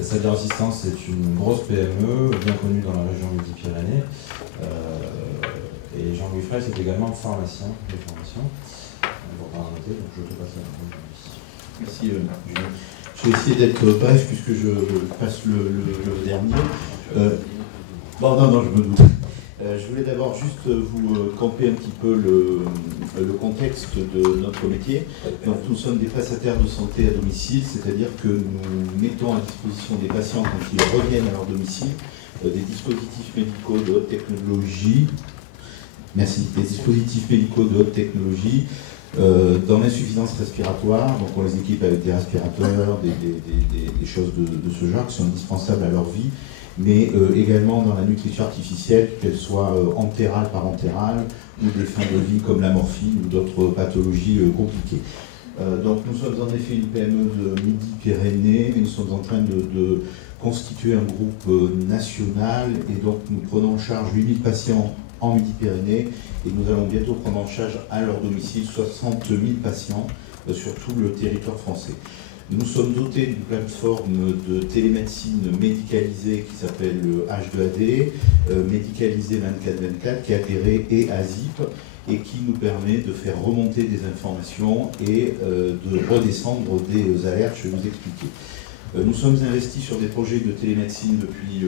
SADIR Assistance est une grosse PME, bien connue dans la région Midi-Pyrénées, et Jean-Louis Fraisse est également pharmacien de formation. Donc je te passe la parole. Merci Julien. Je vais essayer d'être bref puisque je passe le dernier. Non, je me doute. Je voulais d'abord juste vous camper un petit peu le contexte de notre métier. Donc, nous sommes des prestataires de santé à domicile, c'est-à-dire que nous mettons à disposition des patients quand ils reviennent à leur domicile des dispositifs médicaux de haute technologie. Merci. Des dispositifs médicaux de haute technologie. Dans l'insuffisance respiratoire, donc on les équipe avec des respirateurs, des choses de ce genre qui sont indispensables à leur vie, mais également dans la nutrition artificielle, qu'elle soit entérale, parentérale, ou des fins de vie comme la morphine ou d'autres pathologies compliquées. Donc nous sommes en effet une PME de Midi-Pyrénées, mais nous sommes en train de constituer un groupe national, et donc nous prenons en charge 8000 patients en Midi-Pyrénées, et nous allons bientôt prendre en charge à leur domicile 60 000 patients sur tout le territoire français. Nous sommes dotés d'une plateforme de télémédecine médicalisée qui s'appelle H2AD, médicalisée 24/24, qui est agréée et ASIP, et qui nous permet de faire remonter des informations et de redescendre des alertes, je vais vous expliquer. Nous sommes investis sur des projets de télémédecine depuis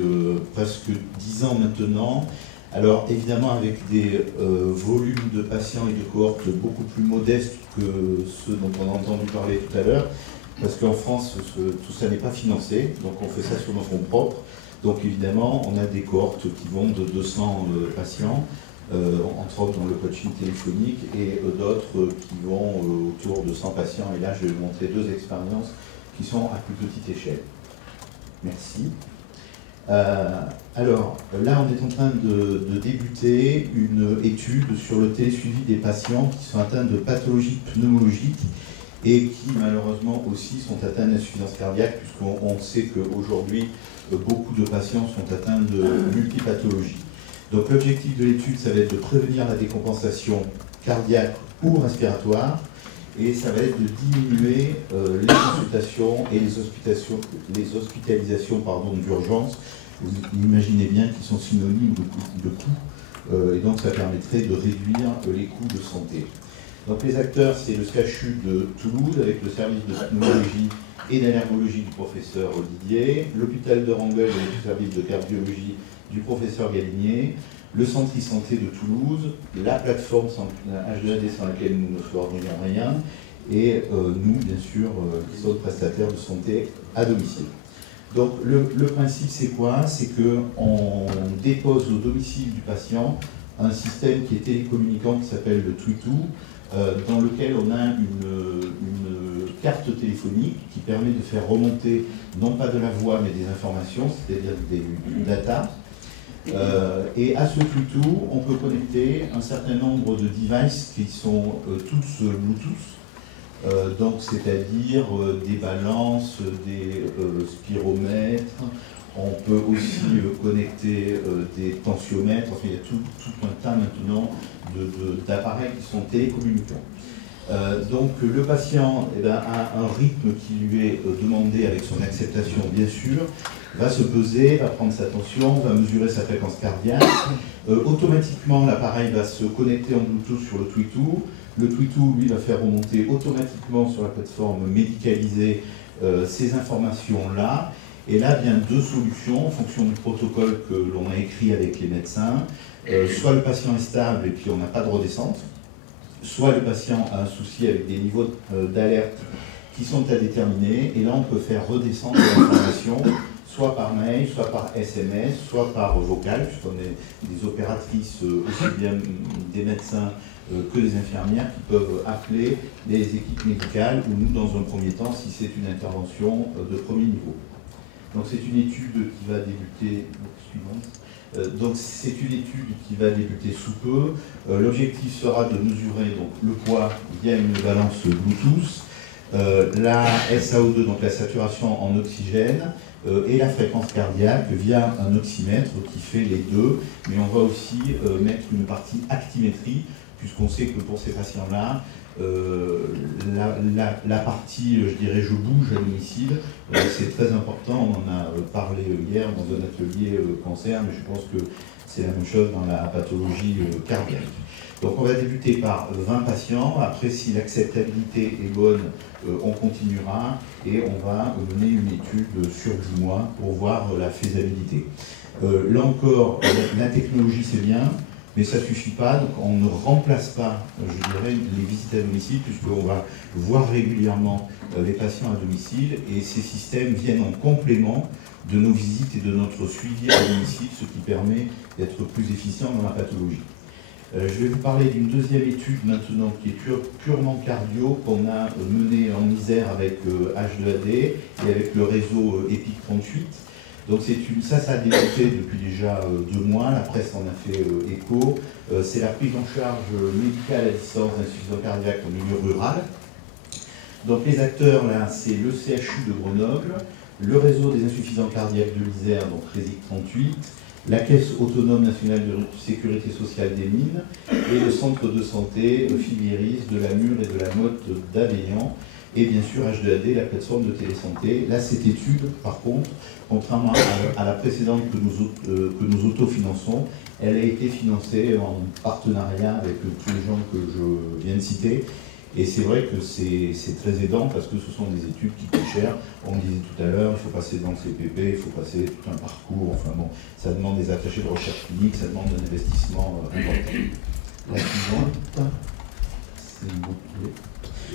presque 10 ans maintenant. Alors évidemment avec des volumes de patients et de cohortes beaucoup plus modestes que ceux dont on a entendu parler tout à l'heure, parce qu'en France tout ça n'est pas financé, donc on fait ça sur nos fonds propres. Donc évidemment on a des cohortes qui vont de 200 patients, entre autres dans le coaching téléphonique, et d'autres qui vont autour de 100 patients. Et là je vais vous montrer 2 expériences qui sont à plus petite échelle. Merci. Alors là, on est en train de débuter une étude sur le télésuivi des patients qui sont atteints de pathologies pneumologiques et qui malheureusement aussi sont atteints d'insuffisance cardiaque, puisqu'on sait qu'aujourd'hui, beaucoup de patients sont atteints de multipathologies. Donc l'objectif de l'étude, ça va être de prévenir la décompensation cardiaque ou respiratoire, et ça va être de diminuer les consultations et les hospitalisations d'urgence. Vous imaginez bien qu'ils sont synonymes de coûts, et donc ça permettrait de réduire les coûts de santé. Donc les acteurs, c'est le CHU de Toulouse avec le service de pneumologie et d'allergologie du professeur Olivier, l'hôpital de Rangel avec le service de cardiologie du professeur Galinier, le centre e-santé de Toulouse, la plateforme H2AD sans laquelle nous ne ferions rien, et nous, bien sûr, les autres prestataires de santé à domicile. Donc le principe, c'est quoi? C'est qu'on dépose au domicile du patient un système qui est télécommunicant qui s'appelle le Twitou, dans lequel on a une carte téléphonique qui permet de faire remonter, non pas de la voix, mais des informations, c'est-à-dire des data. Et à ce Twitou, on peut connecter un certain nombre de devices qui sont tous Bluetooth, donc c'est-à-dire des balances, des spiromètres. On peut aussi connecter des tensiomètres. Enfin, il y a tout un tas maintenant d'appareils qui sont télécommunicants. Donc le patient a un rythme qui lui est demandé avec son acceptation, bien sûr, va se peser, va prendre sa tension, va mesurer sa fréquence cardiaque. Automatiquement, l'appareil va se connecter en Bluetooth sur le Twitou. Le Twitou, lui, va faire remonter automatiquement sur la plateforme médicalisée ces informations-là. Et là, bien 2 solutions en fonction du protocole que l'on a écrit avec les médecins. Soit le patient est stable et puis on n'a pas de redescente, soit le patient a un souci avec des niveaux d'alerte qui sont à déterminer, et là on peut faire redescendre l'information, soit par mail, soit par SMS, soit par vocal, puisqu'on est des opératrices aussi bien des médecins que des infirmières qui peuvent appeler les équipes médicales, ou nous dans un premier temps si c'est une intervention de premier niveau. Donc c'est une étude qui va débuter, sous peu. L'objectif sera de mesurer donc, le poids via une balance Bluetooth, la SaO2, donc la saturation en oxygène, et la fréquence cardiaque via un oxymètre qui fait les deux. Mais on va aussi mettre une partie actimétrie, puisqu'on sait que pour ces patients-là, la partie, je dirais, je bouge à domicile, c'est très important. On en a parlé hier dans un atelier cancer, mais je pense que c'est la même chose dans la pathologie cardiaque. Donc on va débuter par 20 patients. Après, si l'acceptabilité est bonne, on continuera et on va mener une étude sur 10 mois pour voir la faisabilité. Là encore, la technologie c'est bien, mais ça ne suffit pas, donc on ne remplace pas, je dirais, les visites à domicile, puisqu'on va voir régulièrement les patients à domicile, et ces systèmes viennent en complément de nos visites et de notre suivi à domicile, ce qui permet d'être plus efficient dans la pathologie. Je vais vous parler d'une deuxième étude maintenant qui est purement cardio, qu'on a menée en Isère avec H2AD et avec le réseau EPIC 38. Donc ça a débuté depuis déjà 2 mois, la presse en a fait écho. C'est la prise en charge médicale à distance d'insuffisance cardiaque au milieu rural. Donc les acteurs, là, c'est le CHU de Grenoble, le réseau des insuffisants cardiaques de l'Isère, donc RESIC 38, la Caisse autonome nationale de sécurité sociale des Mines, et le centre de santé Filiéris de la Mure et de la Motte d'Aveyron. et bien sûr H2AD, la plateforme de télésanté. Là, cette étude, par contre, contrairement à la précédente que nous autofinançons, elle a été financée en partenariat avec tous les gens que je viens de citer. Et c'est vrai que c'est très aidant parce que ce sont des études qui coûtent cher. On disait tout à l'heure, il faut passer dans le CPP, il faut passer tout un parcours. Enfin bon, ça demande des attachés de recherche clinique, ça demande un investissement important. La suivante, c'est bon.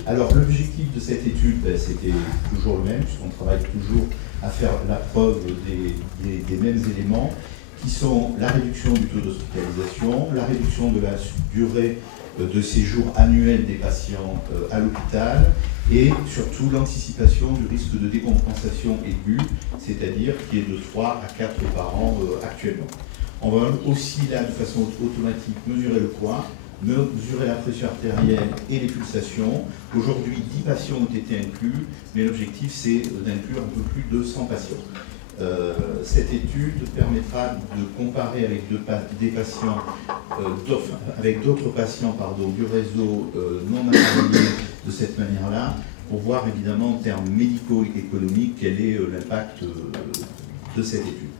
Alors l'objectif de cette étude, c'était toujours le même, puisqu'on travaille toujours à faire la preuve des mêmes éléments, qui sont la réduction du taux d'hospitalisation, la réduction de la durée de séjour annuel des patients à l'hôpital et surtout l'anticipation du risque de décompensation aiguë, c'est-à-dire qui est de 3 à 4 par an actuellement. On va aussi là de façon automatique mesurer le poids, mesurer la pression artérielle et les pulsations. Aujourd'hui 10 patients ont été inclus, mais l'objectif c'est d'inclure un peu plus de 100 patients. Cette étude permettra de comparer avec avec d'autres patients du réseau non accompagnés de cette manière-là, pour voir évidemment en termes médico-économiques quel est l'impact de cette étude.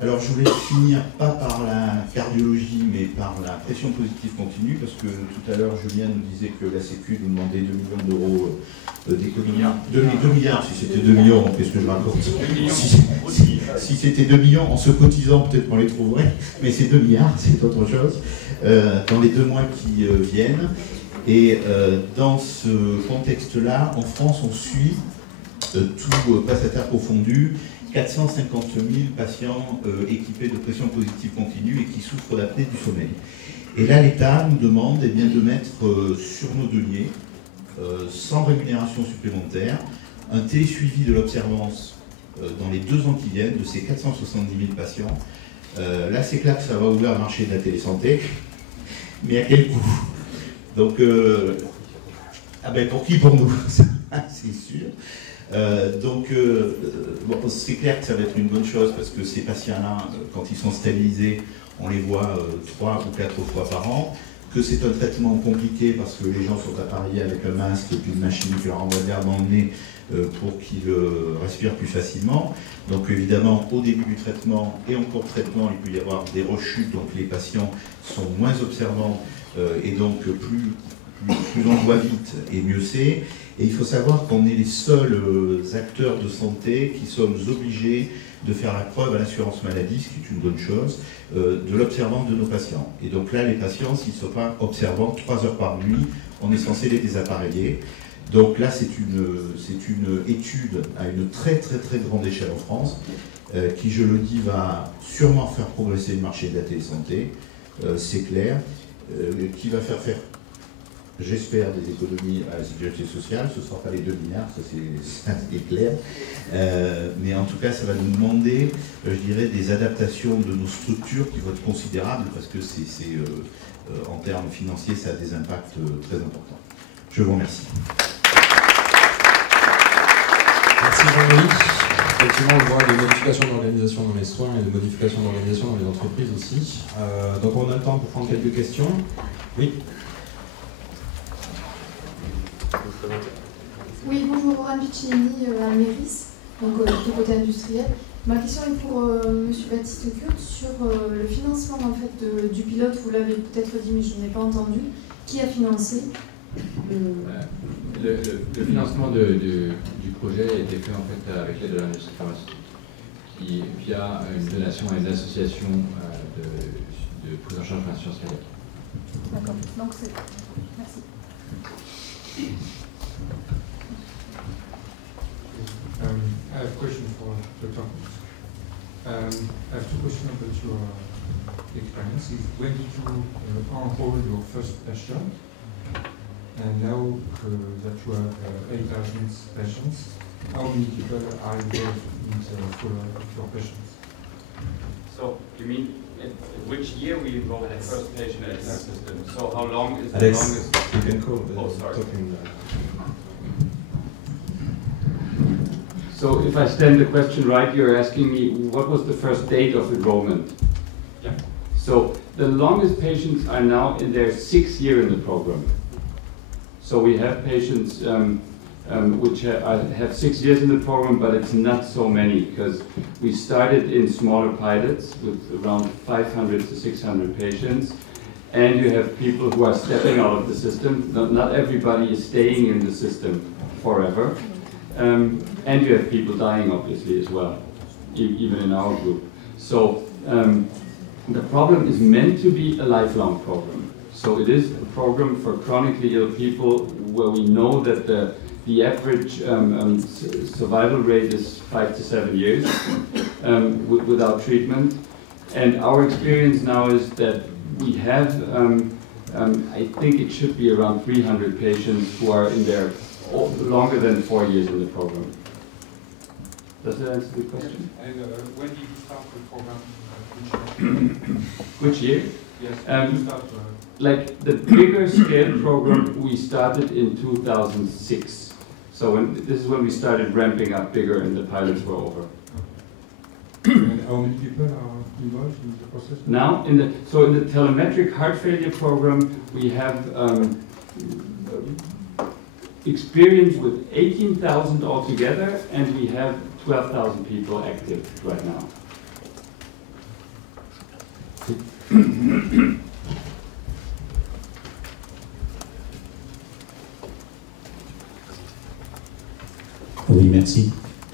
Alors je voulais finir pas par la cardiologie mais par la pression positive continue, parce que tout à l'heure Julien nous disait que la Sécu nous demandait 2 millions d'euros d'économie. 2 milliards, si c'était 2 millions, qu'est-ce que je raconte? Si c'était 2 millions, en se cotisant, peut-être qu'on les trouverait, mais c'est 2 milliards, c'est autre chose, dans les 2 mois qui viennent. Et dans ce contexte-là, en France, on suit, tout prestataire confondu, 450 000 patients équipés de pression positive continue et qui souffrent d'apnée du sommeil. Et là, l'État nous demande eh bien, de mettre sur nos deniers, sans rémunération supplémentaire, un télésuivi de l'observance dans les 2 ans qui viennent de ces 470 000 patients. Là, c'est clair que ça va ouvrir le marché de la télésanté, mais à quel coût? Donc, pour qui? Pour nous, c'est sûr. Bon, c'est clair que ça va être une bonne chose parce que ces patients-là, quand ils sont stabilisés, on les voit 3 ou 4 fois par an. Que c'est un traitement compliqué parce que les gens sont appareillés avec un masque et puis une machine qui leur envoie de l'air dans le nez pour qu'ils respirent plus facilement. Donc évidemment, au début du traitement et en cours de traitement, il peut y avoir des rechutes, donc les patients sont moins observants et donc plus on voit vite et mieux c'est. Et il faut savoir qu'on est les seuls acteurs de santé qui sommes obligés de faire la preuve à l'assurance maladie, ce qui est une bonne chose, de l'observance de nos patients. Et donc là, les patients, s'ils ne sont pas observants 3 heures par nuit, on est censé les désappareiller. Donc là, c'est une étude à une très très très grande échelle en France, qui, je le dis, va sûrement faire progresser le marché de la télésanté, c'est clair, qui va faire j'espère, des économies à la sécurité sociale. Ce ne sera pas les 2 milliards, ça c'est clair. Mais en tout cas, ça va nous demander, je dirais, des adaptations de nos structures qui vont être considérables parce que en termes financiers, ça a des impacts très importants. Je vous remercie. Merci Jean-Louis. Effectivement, on voit des modifications d'organisation dans les soins et des modifications d'organisation dans les entreprises aussi. Donc on a le temps pour prendre quelques questions. Oui. Oui, bonjour, Aurane Piccinini à Méris, donc du côté industriel. Ma question est pour M. Baptiste-Kurt sur le financement en fait, du pilote. Vous l'avez peut-être dit, mais je n'ai pas entendu. Qui a financé le financement du projet a été fait en fait avec l'aide de l'industrie pharmaceutique, via une donation à une association de prise en charge de l'insuffisance cardiaque. D'accord, donc c'est... Merci. I have a question for Dr. I have 2 questions about your experience. When did you enroll your first patient? And now that you have 8,000 patients, how many people are involved in the follow-up of your patients? So, you mean which year we enrolled the first patient in our system? So how long is the Alex, longest? you can call. Sorry. Talking. So if I stand the question right, you're asking me what was the first date of enrollment? Yeah. So the longest patients are now in their 6th year in the program. So we have patients which have 6 years in the program, but it's not so many because we started in smaller pilots with around 500 to 600 patients. And you have people who are stepping out of the system. Not everybody is staying in the system forever. And you have people dying, obviously, as well, even in our group. So the program is meant to be a lifelong program. So it is a program for chronically ill people where we know that the average survival rate is 5 to 7 years without treatment. And our experience now is that we have, I think it should be around 300 patients who are in there longer than 4 years in the program. Does that answer the question? And when did you start the program? Which year? Yes, when did you start? Like the bigger scale program we started in 2006. So this is when we started ramping up bigger and the pilots were over. And how many people are involved in the process? Now, in the telemetric heart failure program, we have experience with 18,000 altogether, and we have 12,000 people active right now. Oui, merci.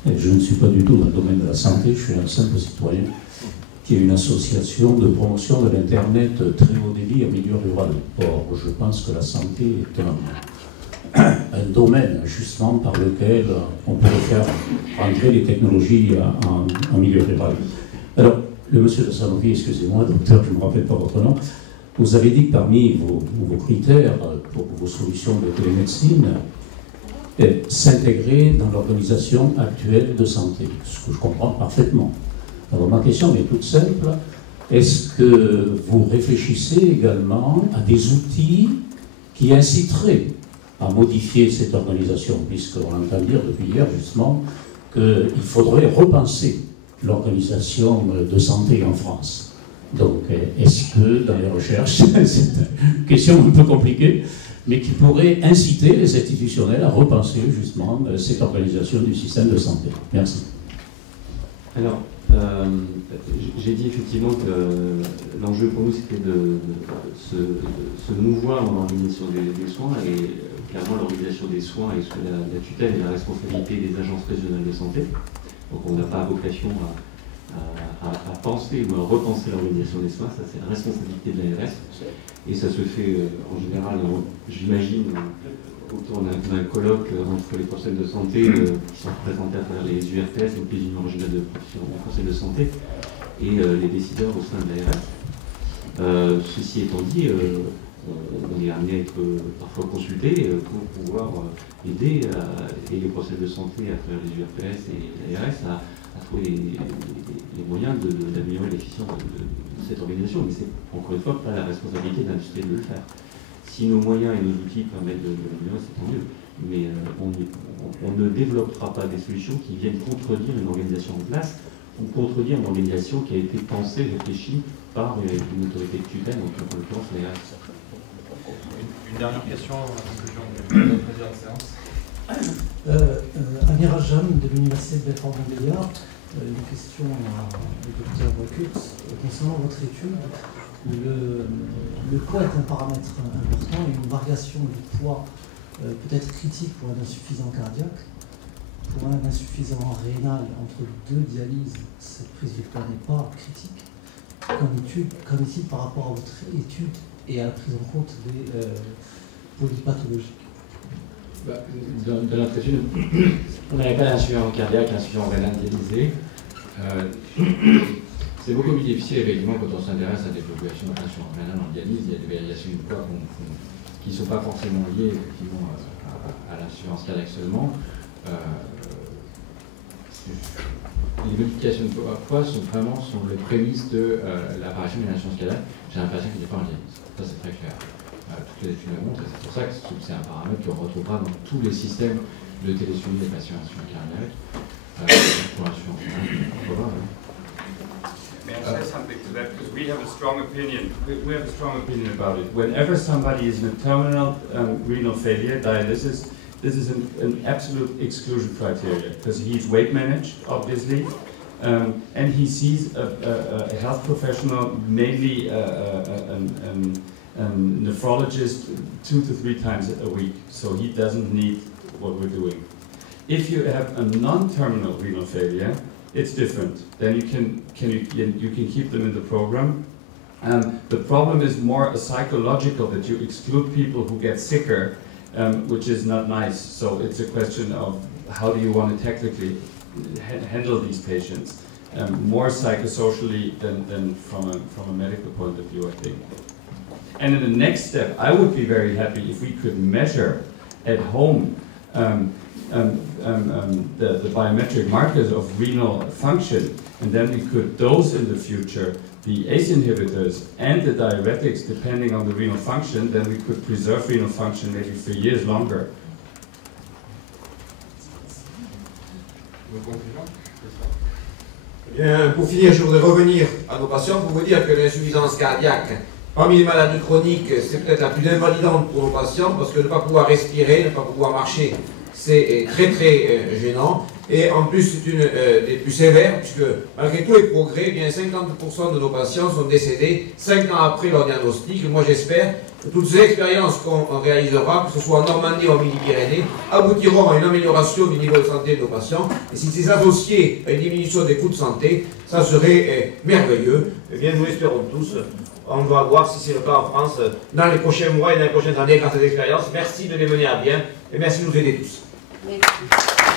Je ne suis pas du tout dans le domaine de la santé, je suis un simple citoyen qui est une association de promotion de l'Internet très haut débit en milieu rural. Or, je pense que la santé est un domaine justement par lequel on pourrait faire entrer les technologies en milieu rural. Alors, le monsieur de Sanofi, excusez-moi, docteur, je ne me rappelle pas votre nom, vous avez dit que parmi vos critères pour vos solutions de télémédecine, s'intégrer dans l'organisation actuelle de santé, ce que je comprends parfaitement. Alors ma question est toute simple, est-ce que vous réfléchissez également à des outils qui inciteraient à modifier cette organisation, puisqu'on entend dire depuis hier justement qu'il faudrait repenser l'organisation de santé en France. Donc est-ce que dans les recherches, c'est une question un peu compliquée, mais qui pourrait inciter les institutionnels à repenser justement cette organisation du système de santé. Merci. Alors, j'ai dit effectivement que l'enjeu pour nous c'était de se mouvoir dans l'organisation des soins, et clairement l'organisation des soins est sous la tutelle et la responsabilité des agences régionales de santé. Donc on n'a pas vocation à penser ou à repenser l'organisation des soins, ça c'est la responsabilité de l'ARS. Et ça se fait en général, j'imagine, autour d'un colloque entre les professionnels de santé qui sont représentés à travers les URPS, donc les unions régionales de professionnels de santé, et les décideurs au sein de l'ARS. Ceci étant dit, on est amené à être parfois consulté pour pouvoir aider les professionnels de santé à travers les URPS et l'ARS à trouver les moyens d'améliorer l'efficience de cette organisation. Mais c'est encore une fois pas la responsabilité de l'industrie de le faire. Si nos moyens et nos outils permettent de l'améliorer, c'est tant mieux. Mais on ne développera pas des solutions qui viennent contredire une organisation en place ou contredire une organisation qui a été pensée, réfléchie par une autorité de tutelle, en l'occurrence l'ARS. Une dernière question en conclusion de la présidente de séance. Amir Ajam de l'Université de Belfort-Montbéliard. Une question au docteur Kurtz. Concernant votre étude, le poids est un paramètre important et une variation du poids peut-être critique pour un insuffisant cardiaque. Pour un insuffisant rénal, entre deux dialyses, cette prise du poids n'est pas critique. Qu'en est-il par rapport à votre étude et à la prise en compte des polypathologiques? Dans notre étude, on n'avait pas d'insuffisance cardiaque, insuffisance rénale dialysée. C'est beaucoup plus difficile, effectivement, quand on s'intéresse à des populations d'insuffisance rénale en dialyse. Il y a des variations du poids qui ne sont pas forcément liées, effectivement, à l'insuffisance cardiaque seulement. Les modifications de poids sont vraiment sur les prémices de l'apparition d'une insuffisance cardiaque. J'ai l'impression qu'il n'est pas en dialyse. Ça, c'est très clair. Toutes les études le montrent, et c'est pour ça que c'est un paramètre qu'on retrouvera dans tous les systèmes de télésuivi des patients insuffisants cardiaques. Pour l'insuffisance cardiaque, May I say something to that? Because we we have a strong opinion. We have a strong opinion about it. Whenever somebody is in a terminal renal failure, dialysis, this is an absolute exclusion criteria because he's weight managed, obviously, and he sees a health professional, mainly a nephrologist, 2 to 3 times a week. So he doesn't need what we're doing. If you have a non-terminal renal failure, it's different. Then you can keep them in the program. The problem is more psychological, that you exclude people who get sicker, which is not nice. So it's a question of how do you want to technically handle these patients, more psychosocially than from a medical point of view, I think. And in the next step, I would be very happy if we could measure at home the biometric markers of renal function, and then we could dose in the future the ACE inhibitors and the diuretics depending on the renal function, then we could preserve renal function maybe for years longer. Bien, pour finir, je voudrais revenir à nos patients pour vous dire que l'insuffisance cardiaque, parmi les maladies chroniques, c'est peut-être la plus invalidante pour nos patients parce que ne pas pouvoir respirer, ne pas pouvoir marcher, c'est très très gênant. Et en plus, c'est une des plus sévères, puisque malgré tous les progrès, bien 50% de nos patients sont décédés 5 ans après leur diagnostic. Moi, j'espère que toutes ces expériences qu'on réalisera, que ce soit en Normandie ou en Midi-Pyrénées, aboutiront à une amélioration du niveau de santé de nos patients. Et si c'est associé à une diminution des coûts de santé, ça serait merveilleux. Eh bien, nous l'espérons tous. On va voir si c'est le cas en France dans les prochains mois et dans les prochaines années grâce à ces expériences. Merci de les mener à bien et merci de nous aider tous. Merci.